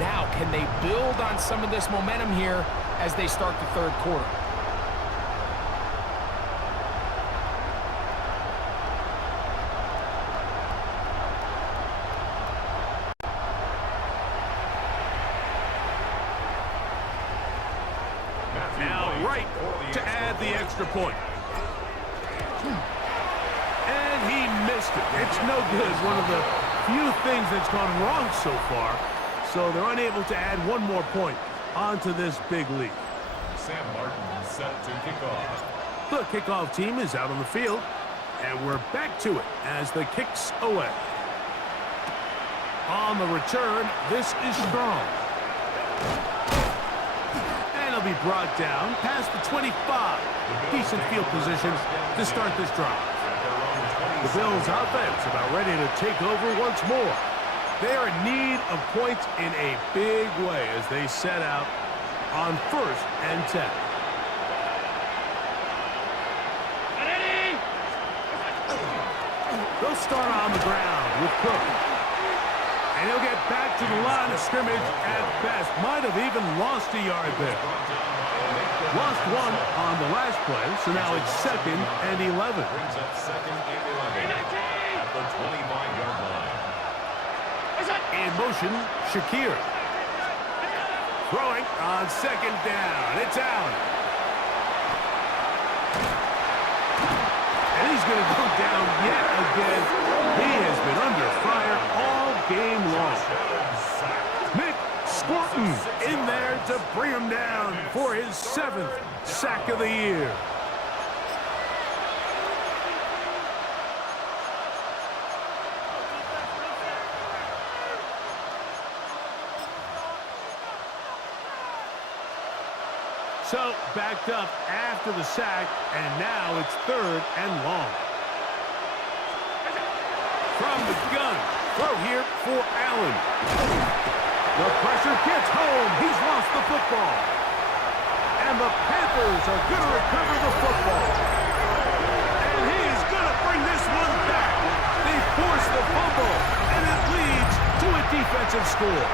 Now, can they build on some of this momentum here as they start the third quarter? Now right to add the extra point. And he missed it. It's no good. One of the few things that's gone wrong so far. So they're unable to add one more point onto this big lead. Sam Martin set to kick off. The kickoff team is out on the field. And we're back to it as the kick's away. On the return, this is strong. And he'll be brought down past the 25. Decent field position to start this drive. The Bills offense about ready to take over once more. They are in need of points in a big way as they set out on 1st and 10. They'll start on the ground with Cook. And he'll get back to the line of scrimmage at best. Might have even lost a yard there. Lost one on the last play, so now it's 2nd and 11. Brings up 2nd and 11 at the 25-yard line. In motion, Shakir. Throwing on 2nd down. It's Allen. And he's going to go down yet again. He has been under fire all game long. Nick Scorton in there to bring him down for his 7th sack of the year. So, backed up after the sack, and now it's 3rd and long. From the gun, throw here for Allen. The pressure gets home. He's lost the football. And the Panthers are going to recover the football. And he's going to bring this one back. They force the fumble, and it leads to a defensive score.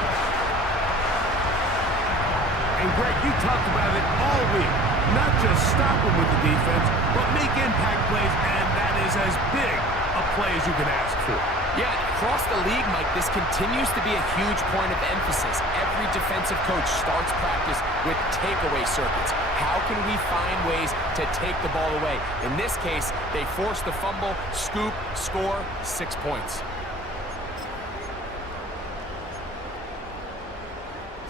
And Greg, you talked about it all week. Not just stop them with the defense, but make impact plays, and that is as big a play as you can ask for. Yeah, across the league, Mike, this continues to be a huge point of emphasis. Every defensive coach starts practice with takeaway circuits. How can we find ways to take the ball away? In this case, they force the fumble, scoop, score, 6 points.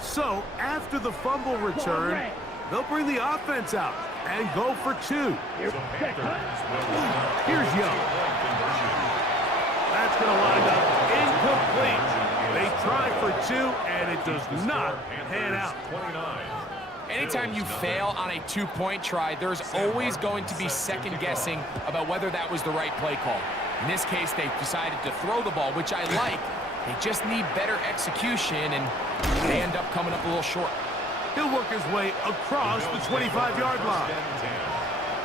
So, after the fumble return, they'll bring the offense out and go for 2. Here's Young. That's going to wind up incomplete. They try for 2, and it does not pan out. Anytime you fail on a 2-point try, there's always going to be second-guessing about whether that was the right play call. In this case, they decided to throw the ball, which I like. They just need better execution, and they end up coming up a little short. He'll work his way across the 25-yard line.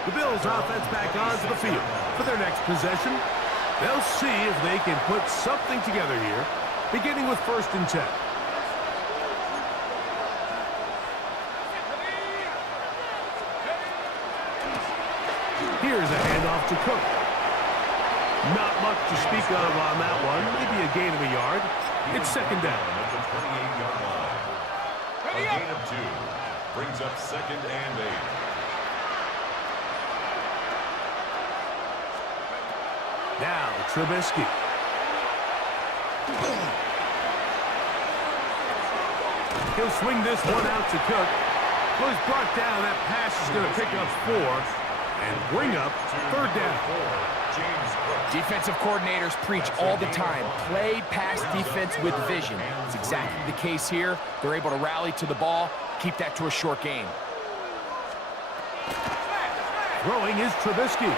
The Bills offense back onto the field for their next possession. They'll see if they can put something together here, beginning with 1st and 10. Here's a handoff to Cook. Not much to speak of on that one. Maybe a gain of a yard. It's 2nd down. A gain of 2 brings up 2nd and 8. Now, Trubisky. He'll swing this one out to Cook. Well, he's brought down. That pass is going to pick up 4 and bring up 3rd down. Defensive coordinators preach all the time, play pass defense with vision. It's exactly the case here. They're able to rally to the ball, keep that to a short game. Throwing is Trubisky.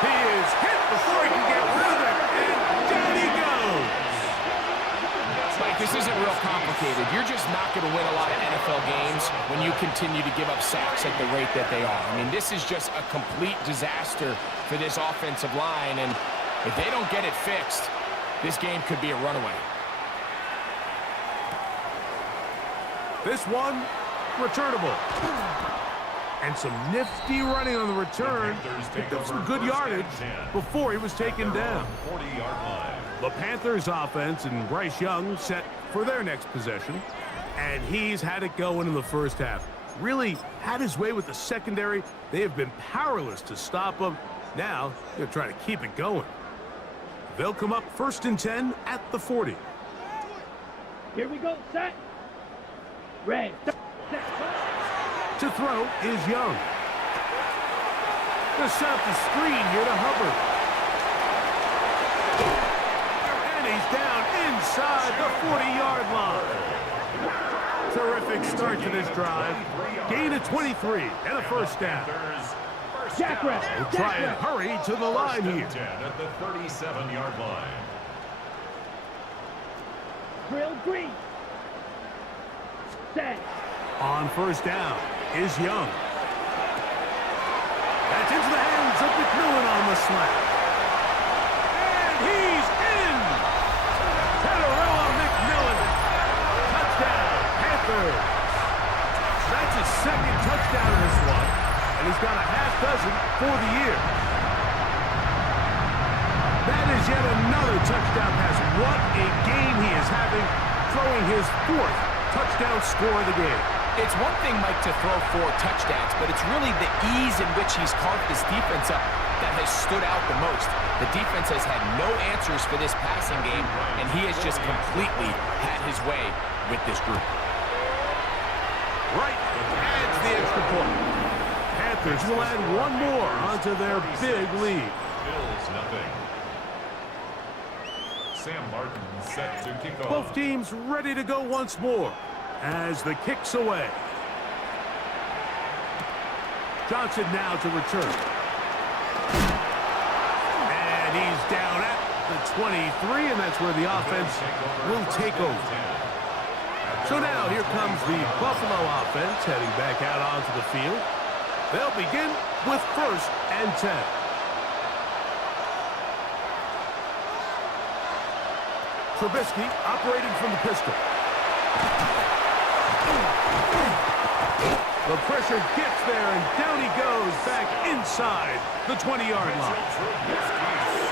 He is hit before he can get rid of it, and down he goes. Mike, this isn't real complicated. You're just not going to win a lot of NFL games when you continue to give up sacks at the rate that they are. I mean, this is just a complete disaster for this offensive line, and if they don't get it fixed, this game could be a runaway. This one, returnable. And some nifty running on the return. Picked up some good yardage before he was taken down. The Panthers offense and Bryce Young set for their next possession. And he's had it going in the first half. Really had his way with the secondary. They have been powerless to stop him. Now they're trying to keep it going. They'll come up 1st and 10 at the 40. Here we go, set. Red. To throw is Young. They'll set up the screen here to Hubbard. And he's down inside the 40-yard line. Terrific start to this drive. Gain of 23 and a 1st down. We'll try and hurry to the line here. At the 37-yard line. Drill green. Set. On 1st down is Young. That's into the hands of McMillan on the slap. And he's in! Tedarella McMillan. Touchdown, Panthers. That's his 2nd touchdown in this one, and he's got a half dozen for the year. That is yet another touchdown pass. What a game he is having, throwing his 4th touchdown score of the game. It's one thing, Mike, to throw 4 touchdowns, but it's really the ease in which he's carved this defense up that has stood out the most. The defense has had no answers for this passing game, and he has just completely had his way with this group. Right, adds the extra point. Panthers will add 1 more onto their big lead. Bills nothing. Sam Martin set to kick off. Both teams ready to go once more as the kick's away. Johnson now to return. And he's down at the 23, and that's where the offense will take over. So now here comes the Buffalo offense heading back out onto the field. They'll begin with 1st and 10. Trubisky operating from the pistol. The pressure gets there, and down he goes back inside the 20-yard line.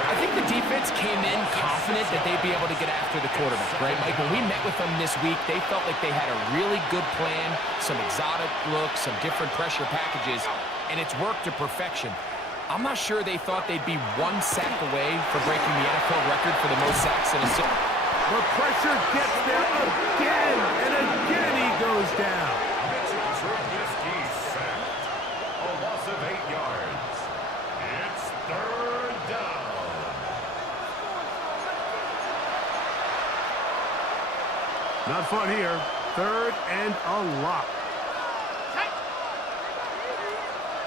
I think the defense came in confident that they'd be able to get after the quarterback, right, Mike? When we met with them this week, they felt like they had a really good plan, some exotic looks, some different pressure packages, and it's worked to perfection. I'm not sure they thought they'd be 1 sack away from breaking the NFL record for the most sacks in a season. The pressure gets there again, and again he goes down. Trubisky sacked. A loss of 8 yards. It's 3rd down. Not fun here. 3rd and a lot.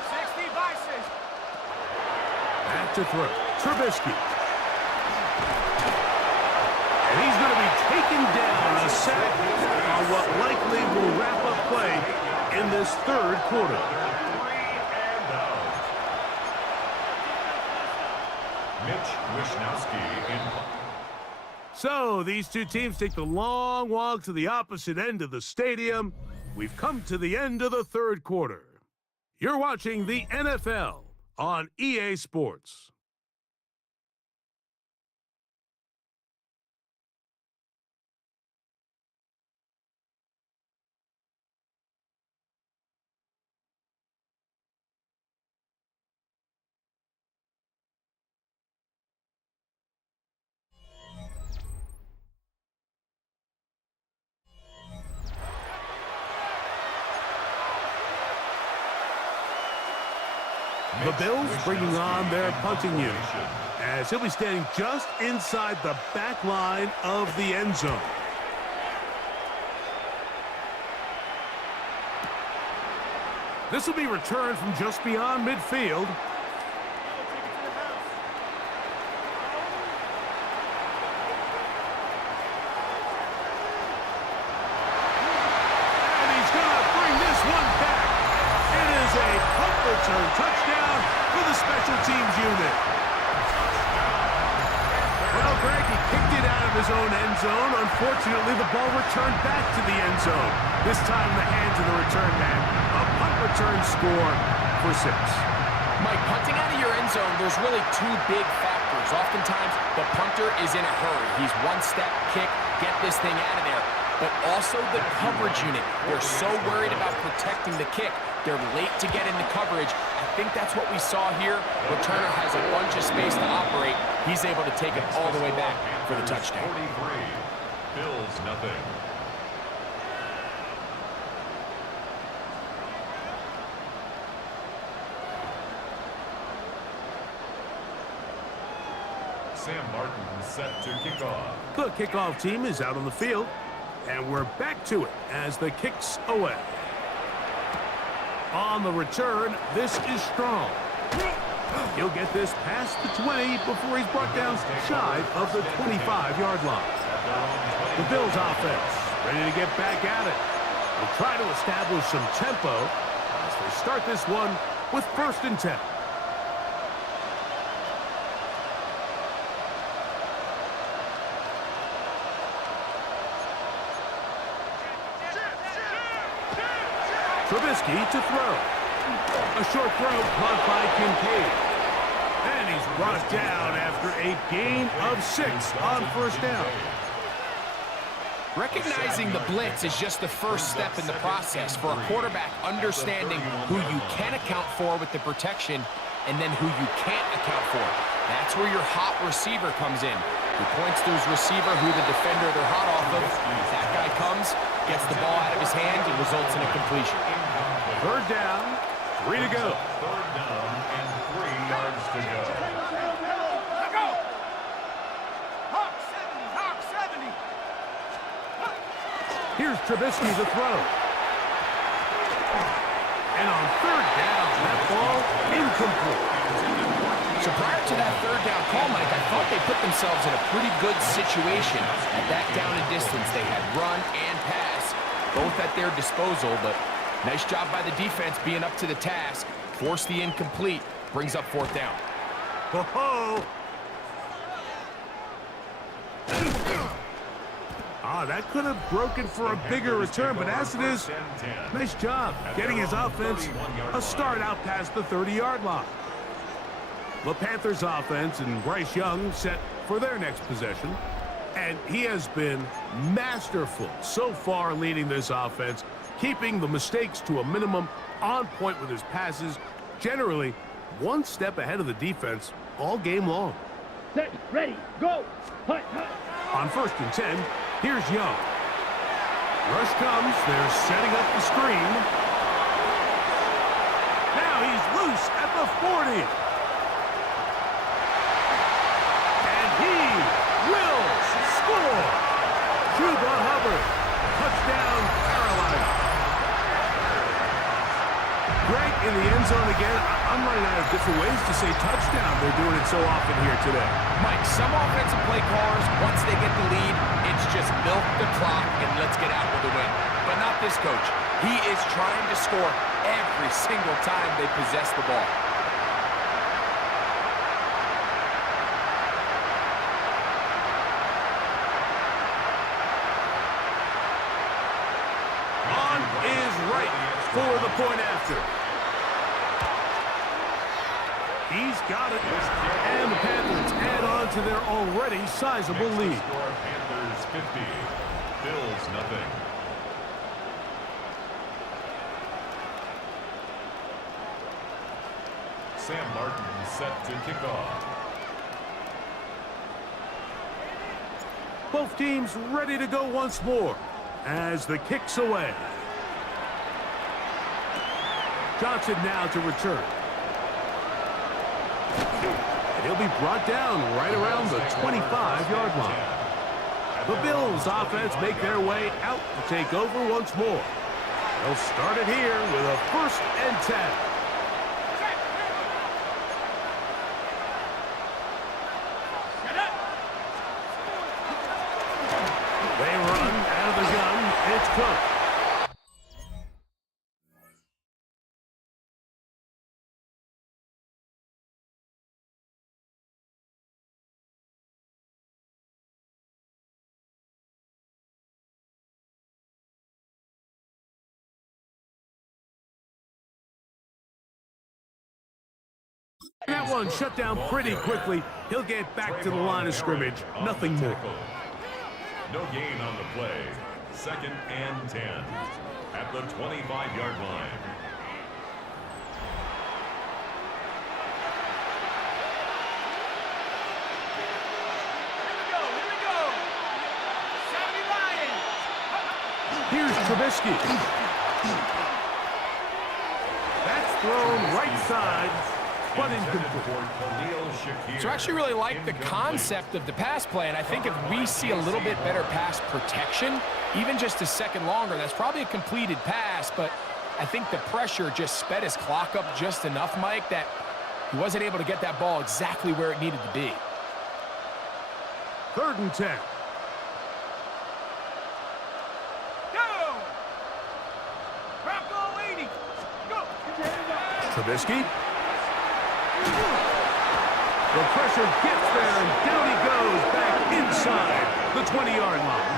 60 vices. Back to throw. Trubisky. And he's going to be taken down, a sack on what likely will wrap up play in this 3rd quarter. 3 and out. Mitch Wishnowsky in. So these two teams take the long walk to the opposite end of the stadium. We've come to the end of the 3rd quarter. You're watching the NFL on EA Sports. The Bills bringing on their punting unit, as he'll be standing just inside the back line of the end zone. This will be returned from just beyond midfield. And he's going to bring this one back. It is a punt return touchdown for the special teams unit. Well, Greg, he kicked it out of his own end zone. Unfortunately, the ball returned back to the end zone. This time in the hands of the return man. A punt return score for 6. Mike, punting out of your end zone, there's really 2 big factors. Oftentimes, the punter is in a hurry. He's 1 step, kick, get this thing out of there. But also the coverage unit. They're so worried about protecting the kick. They're late to get into coverage. I think that's what we saw here. Returner has a bunch of space to operate. He's able to take it all the way back for the touchdown. 43. Bills nothing. Sam Martin set to kick off. The kickoff team is out on the field, and we're back to it as the kick's away. On the return, this is strong. He'll get this past the 20 before he's brought down shy of the 25-yard line. The Bills offense ready to get back at it. They'll try to establish some tempo as they start this one with 1st and 10. Trubisky to throw. A short throw caught by Kincaid. And he's brought down after a gain of 6 on 1st down. Recognizing the blitz is just the first step in the process for a quarterback understanding who you can account for with the protection and then who you can't account for. That's where your hot receiver comes in. He points to his receiver who the defender they're hot off of. That guy comes, gets the ball out of his hand, and results in a completion. 3rd down, 3 to go. 3rd down and 3 yards to go. Here's Trubisky to throw. And on third down, that ball incomplete. So prior to that third down call, Mike, I thought they put themselves in a pretty good situation at that down and distance. They had run and pass, both at their disposal, but nice job by the defense being up to the task. Force the incomplete, brings up fourth down. Ho-ho! That could have broken for a bigger return, but as it is, nice job getting his offense a start out past the 30-yard line. The Panthers offense and Bryce Young set for their next possession, and he has been masterful so far leading this offense, keeping the mistakes to a minimum, on point with his passes, generally one step ahead of the defense all game long. Set, ready, go! Hut, hut. On 1st and 10, here's Young. Rush comes, they're setting up the screen. Now he's loose at the 40. And he will score. Chuba Hubbard, touchdown Carolina. Greg in the end zone again. I'm running out of different ways to say touchdown. They're doing it so often here today. Mike, some offensive play callers, once they get the lead, it's just milk the clock and let's get out with the win. But not this coach. He is trying to score every single time they possess the ball. On is right for the point after. He's got it. And the Panthers add on to their already sizable lead. Panthers 50, Bills nothing. Sam Martin set to kick off. Both teams ready to go once more as the kick's away. Johnson now to return. And he'll be brought down right around the 25-yard line. The Bills offense make their way out to take over once more. They'll start it here with a 1st and 10. They run out of the gun. It's Gump. That one shut down pretty quickly. He'll get back to the line of scrimmage. Nothing more. No gain on the play. 2nd and 10 at the 25-yard line. Here's Trubisky. That's thrown right side, but incomplete. So I actually really like the concept of the pass play, and I think if we see a little bit better pass protection, even just a second longer, that's probably a completed pass, but I think the pressure just sped his clock up just enough, Mike, that he wasn't able to get that ball exactly where it needed to be. 3rd and 10. Trubisky. The pressure gets there, and down he goes back inside the 20-yard line.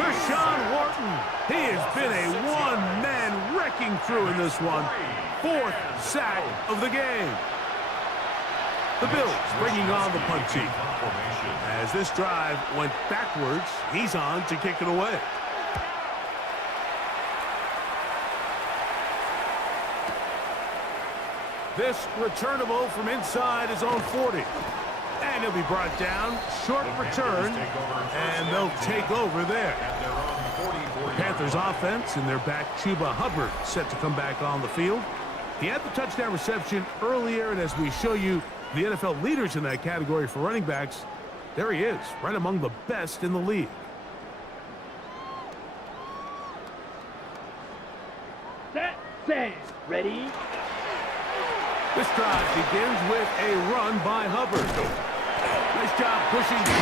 Deshaun Wharton, he has been a one-man wrecking crew in this one. 4th sack of the game. The Bills bringing on the punt team. As this drive went backwards, he's on to kick it away. This returnable from inside his own 40. And he'll be brought down. Short return. And they'll take over there. Panthers offense and their back Chuba Hubbard set to come back on the field. He had the touchdown reception earlier, and as we show you the NFL leaders in that category for running backs, there he is, right among the best in the league. set, stand. Ready? This drive begins with a run by Hubbard. Nice job pushing through.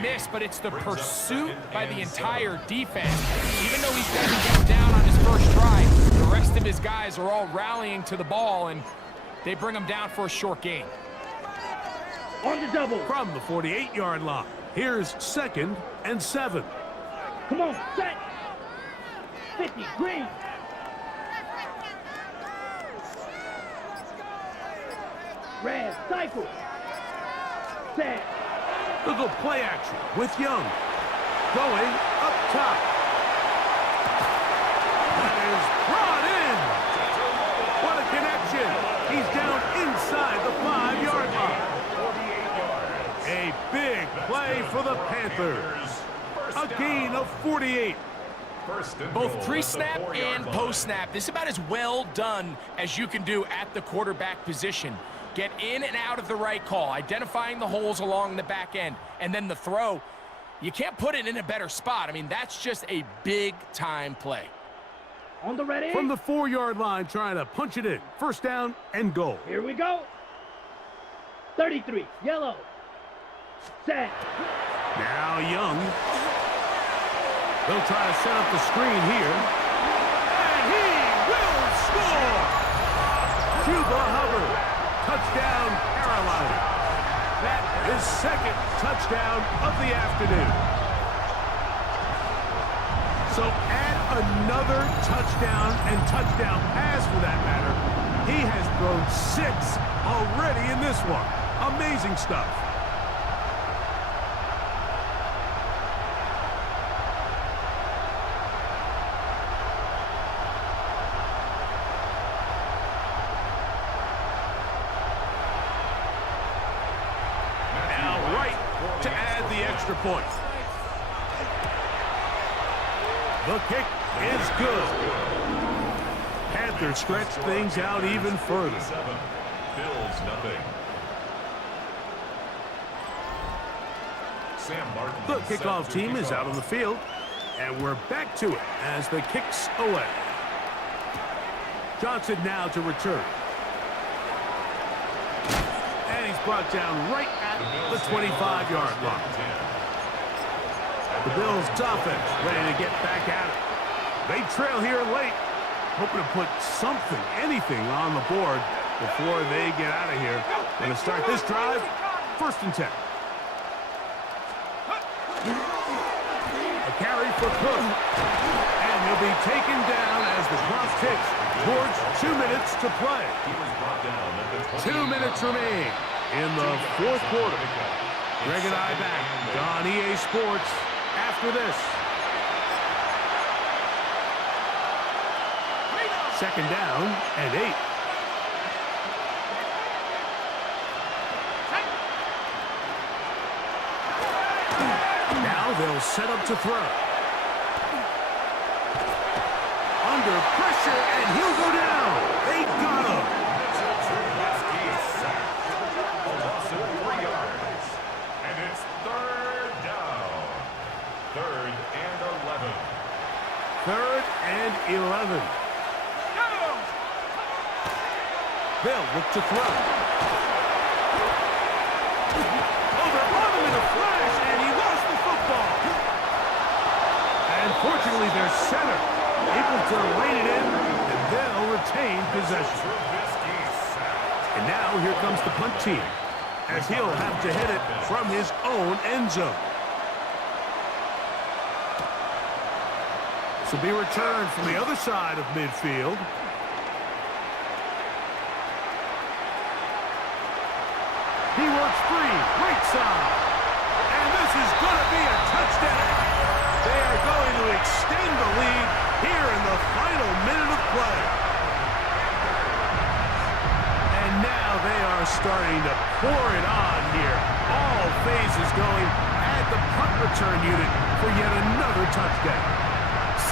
Miss, but it's the pursuit by the entire defense. Even though he's going to get down on his first try, the rest of his guys are all rallying to the ball, and they bring him down for a short gain. On the double. From the 48-yard line, here's 2nd and 7. Come on, set. 50, green. Red, cycle. Set. Little play action with Young. Going up top. That is brought in. What a connection. He's down inside the 5-yard line. A big play for the Panthers. A gain of 48. Both pre-snap and post-snap, this is about as well done as you can do at the quarterback position. Get in and out of the right call, identifying the holes along the back end, and then the throw. You can't put it in a better spot. I mean, that's just a big-time play. On the ready. From the 4-yard line, trying to punch it in. 1st down and goal. Here we go. 33, yellow. Set. Now Young. They'll try to set up the screen here. And he will score! Cuba Hubbard. Touchdown, Carolina. That is 2nd touchdown of the afternoon. So add another touchdown and touchdown pass for that matter. He has thrown 6 already in this one. Amazing stuff. Point. The kick is good. Panthers stretch things out even further. Bills nothing. The kickoff team is out on the field, and we're back to it as the kicks away. Johnson now to return. And he's brought down right at the 25-yard line. The Bills' offense ready to get back at it. They trail here late, hoping to put something, anything on the board before they get out of here. Going to start this drive, 1st and 10. A carry for Cook. And he'll be taken down as the clock ticks towards 2 minutes to play. 2 minutes remain in the 4th quarter. Greg and I back on EA Sports after this. 2nd down and 8. Now they'll set up to throw. Under pressure, and he'll go down. They got him. And it's 3rd down. 3rd and 11. 3rd and 11. They'll look to throw. Oh, they're on him in a flash, and he lost the football. And fortunately, their center able to rein it in, and they'll retain possession. And now here comes the punt team, as he'll have to hit it from his own end zone. This will be returned from the other side of midfield. He works free, right side. And this is going to be a touchdown. They are going to extend the lead here in the final minute of play. And now they are starting to pour it on here. All phases going at the punt return unit for yet another touchdown.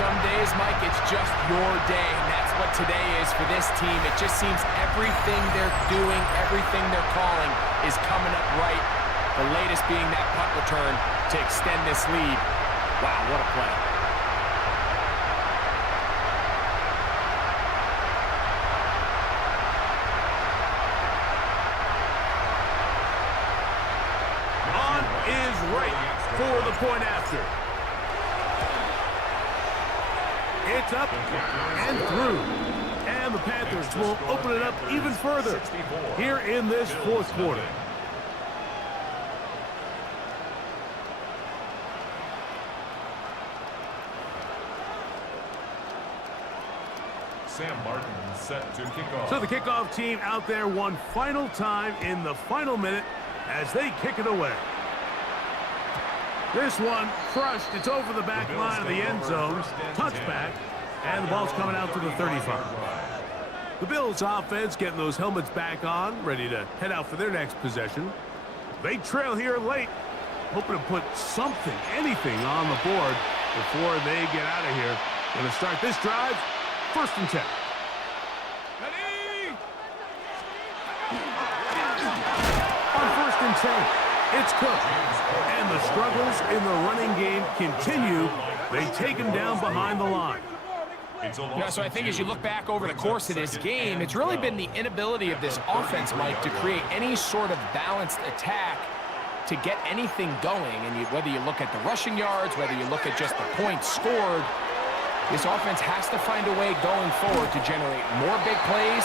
Some days, Mike, it's just your day, and that's what today is for this team. It just seems everything they're doing, everything they're calling is coming up right. The latest being that punt return to extend this lead. Wow, what a play. On is right for the point after. It's up and through. And the Panthers will open it up even further here in this fourth quarter. Sam Martin set to kick off. So the kickoff team out there one final time in the final minute as they kick it away. This one crushed. It's over the back line of the end zone. Touchback. And the ball's coming out to the 35. The Bills offense getting those helmets back on, ready to head out for their next possession. They trail here late, hoping to put something, anything on the board before they get out of here. Going to start this drive, 1st and 10. Ready? On 1st and 10, it's Cook. And the struggles in the running game continue. They take him down behind the line. Yeah, so I think as you look back over the course of this game, it's really been the inability of this offense, Mike, to create any sort of balanced attack to get anything going. And whether you look at the rushing yards, whether you look at just the points scored, this offense has to find a way going forward to generate more big plays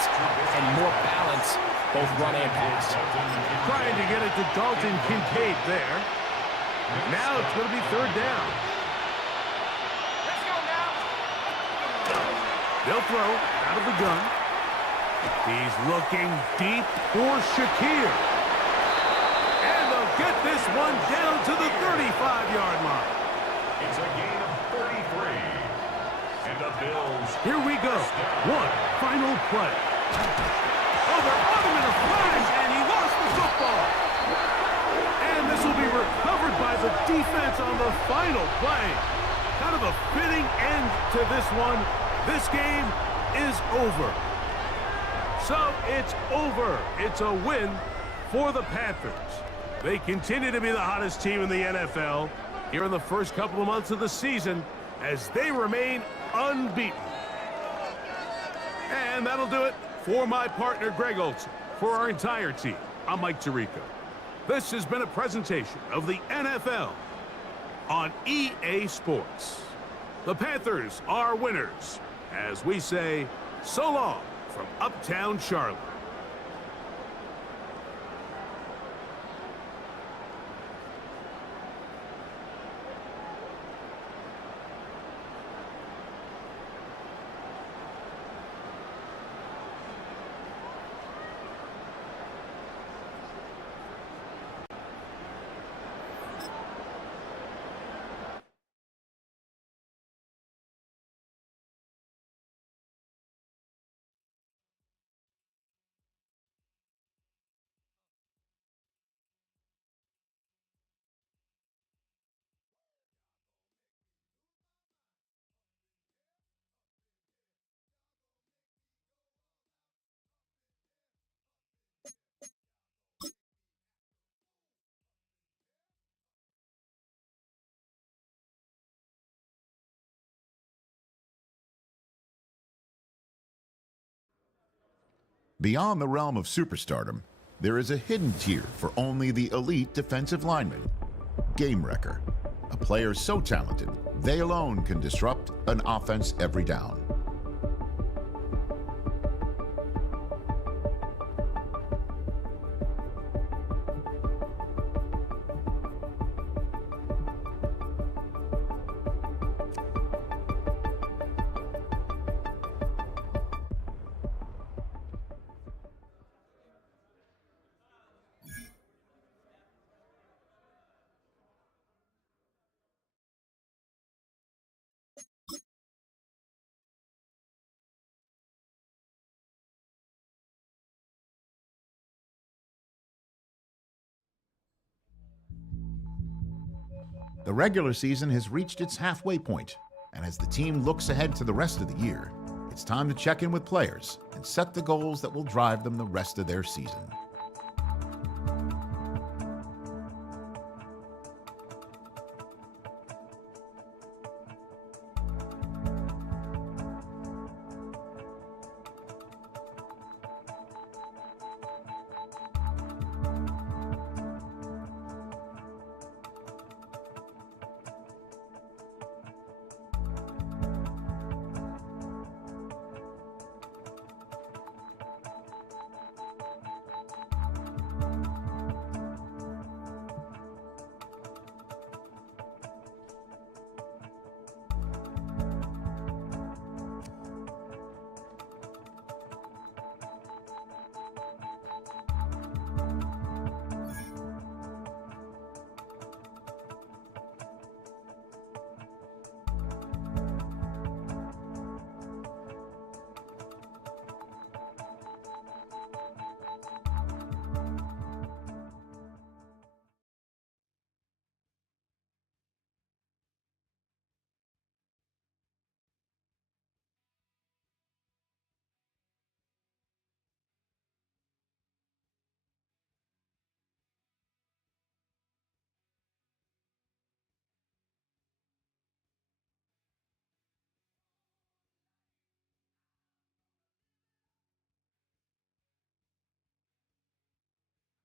and more balance, both run and pass. Trying to get it to Dalton Kincaid there. Now it's going to be 3rd down. They'll throw out of the gun. He's looking deep for Shakir. And they'll get this one down to the 35-yard line. It's a gain of 33. And the Bills. Here we go. One final play. Oh, they're on him in a flash, and he lost the football. And this will be recovered by the defense on the final play. Kind of a fitting end to this one. This game is over. So it's over. It's a win for the Panthers. They continue to be the hottest team in the NFL here in the first couple of months of the season as they remain unbeaten. And that'll do it for my partner, Greg Olson. For our entire team, I'm Mike Tirico. This has been a presentation of the NFL on EA Sports. The Panthers are winners, as we say, so long from Uptown Charlotte. Beyond the realm of superstardom, there is a hidden tier for only the elite defensive lineman. Game Wrecker, a player so talented, they alone can disrupt an offense every down. The regular season has reached its halfway point, and as the team looks ahead to the rest of the year, it's time to check in with players and set the goals that will drive them the rest of their season.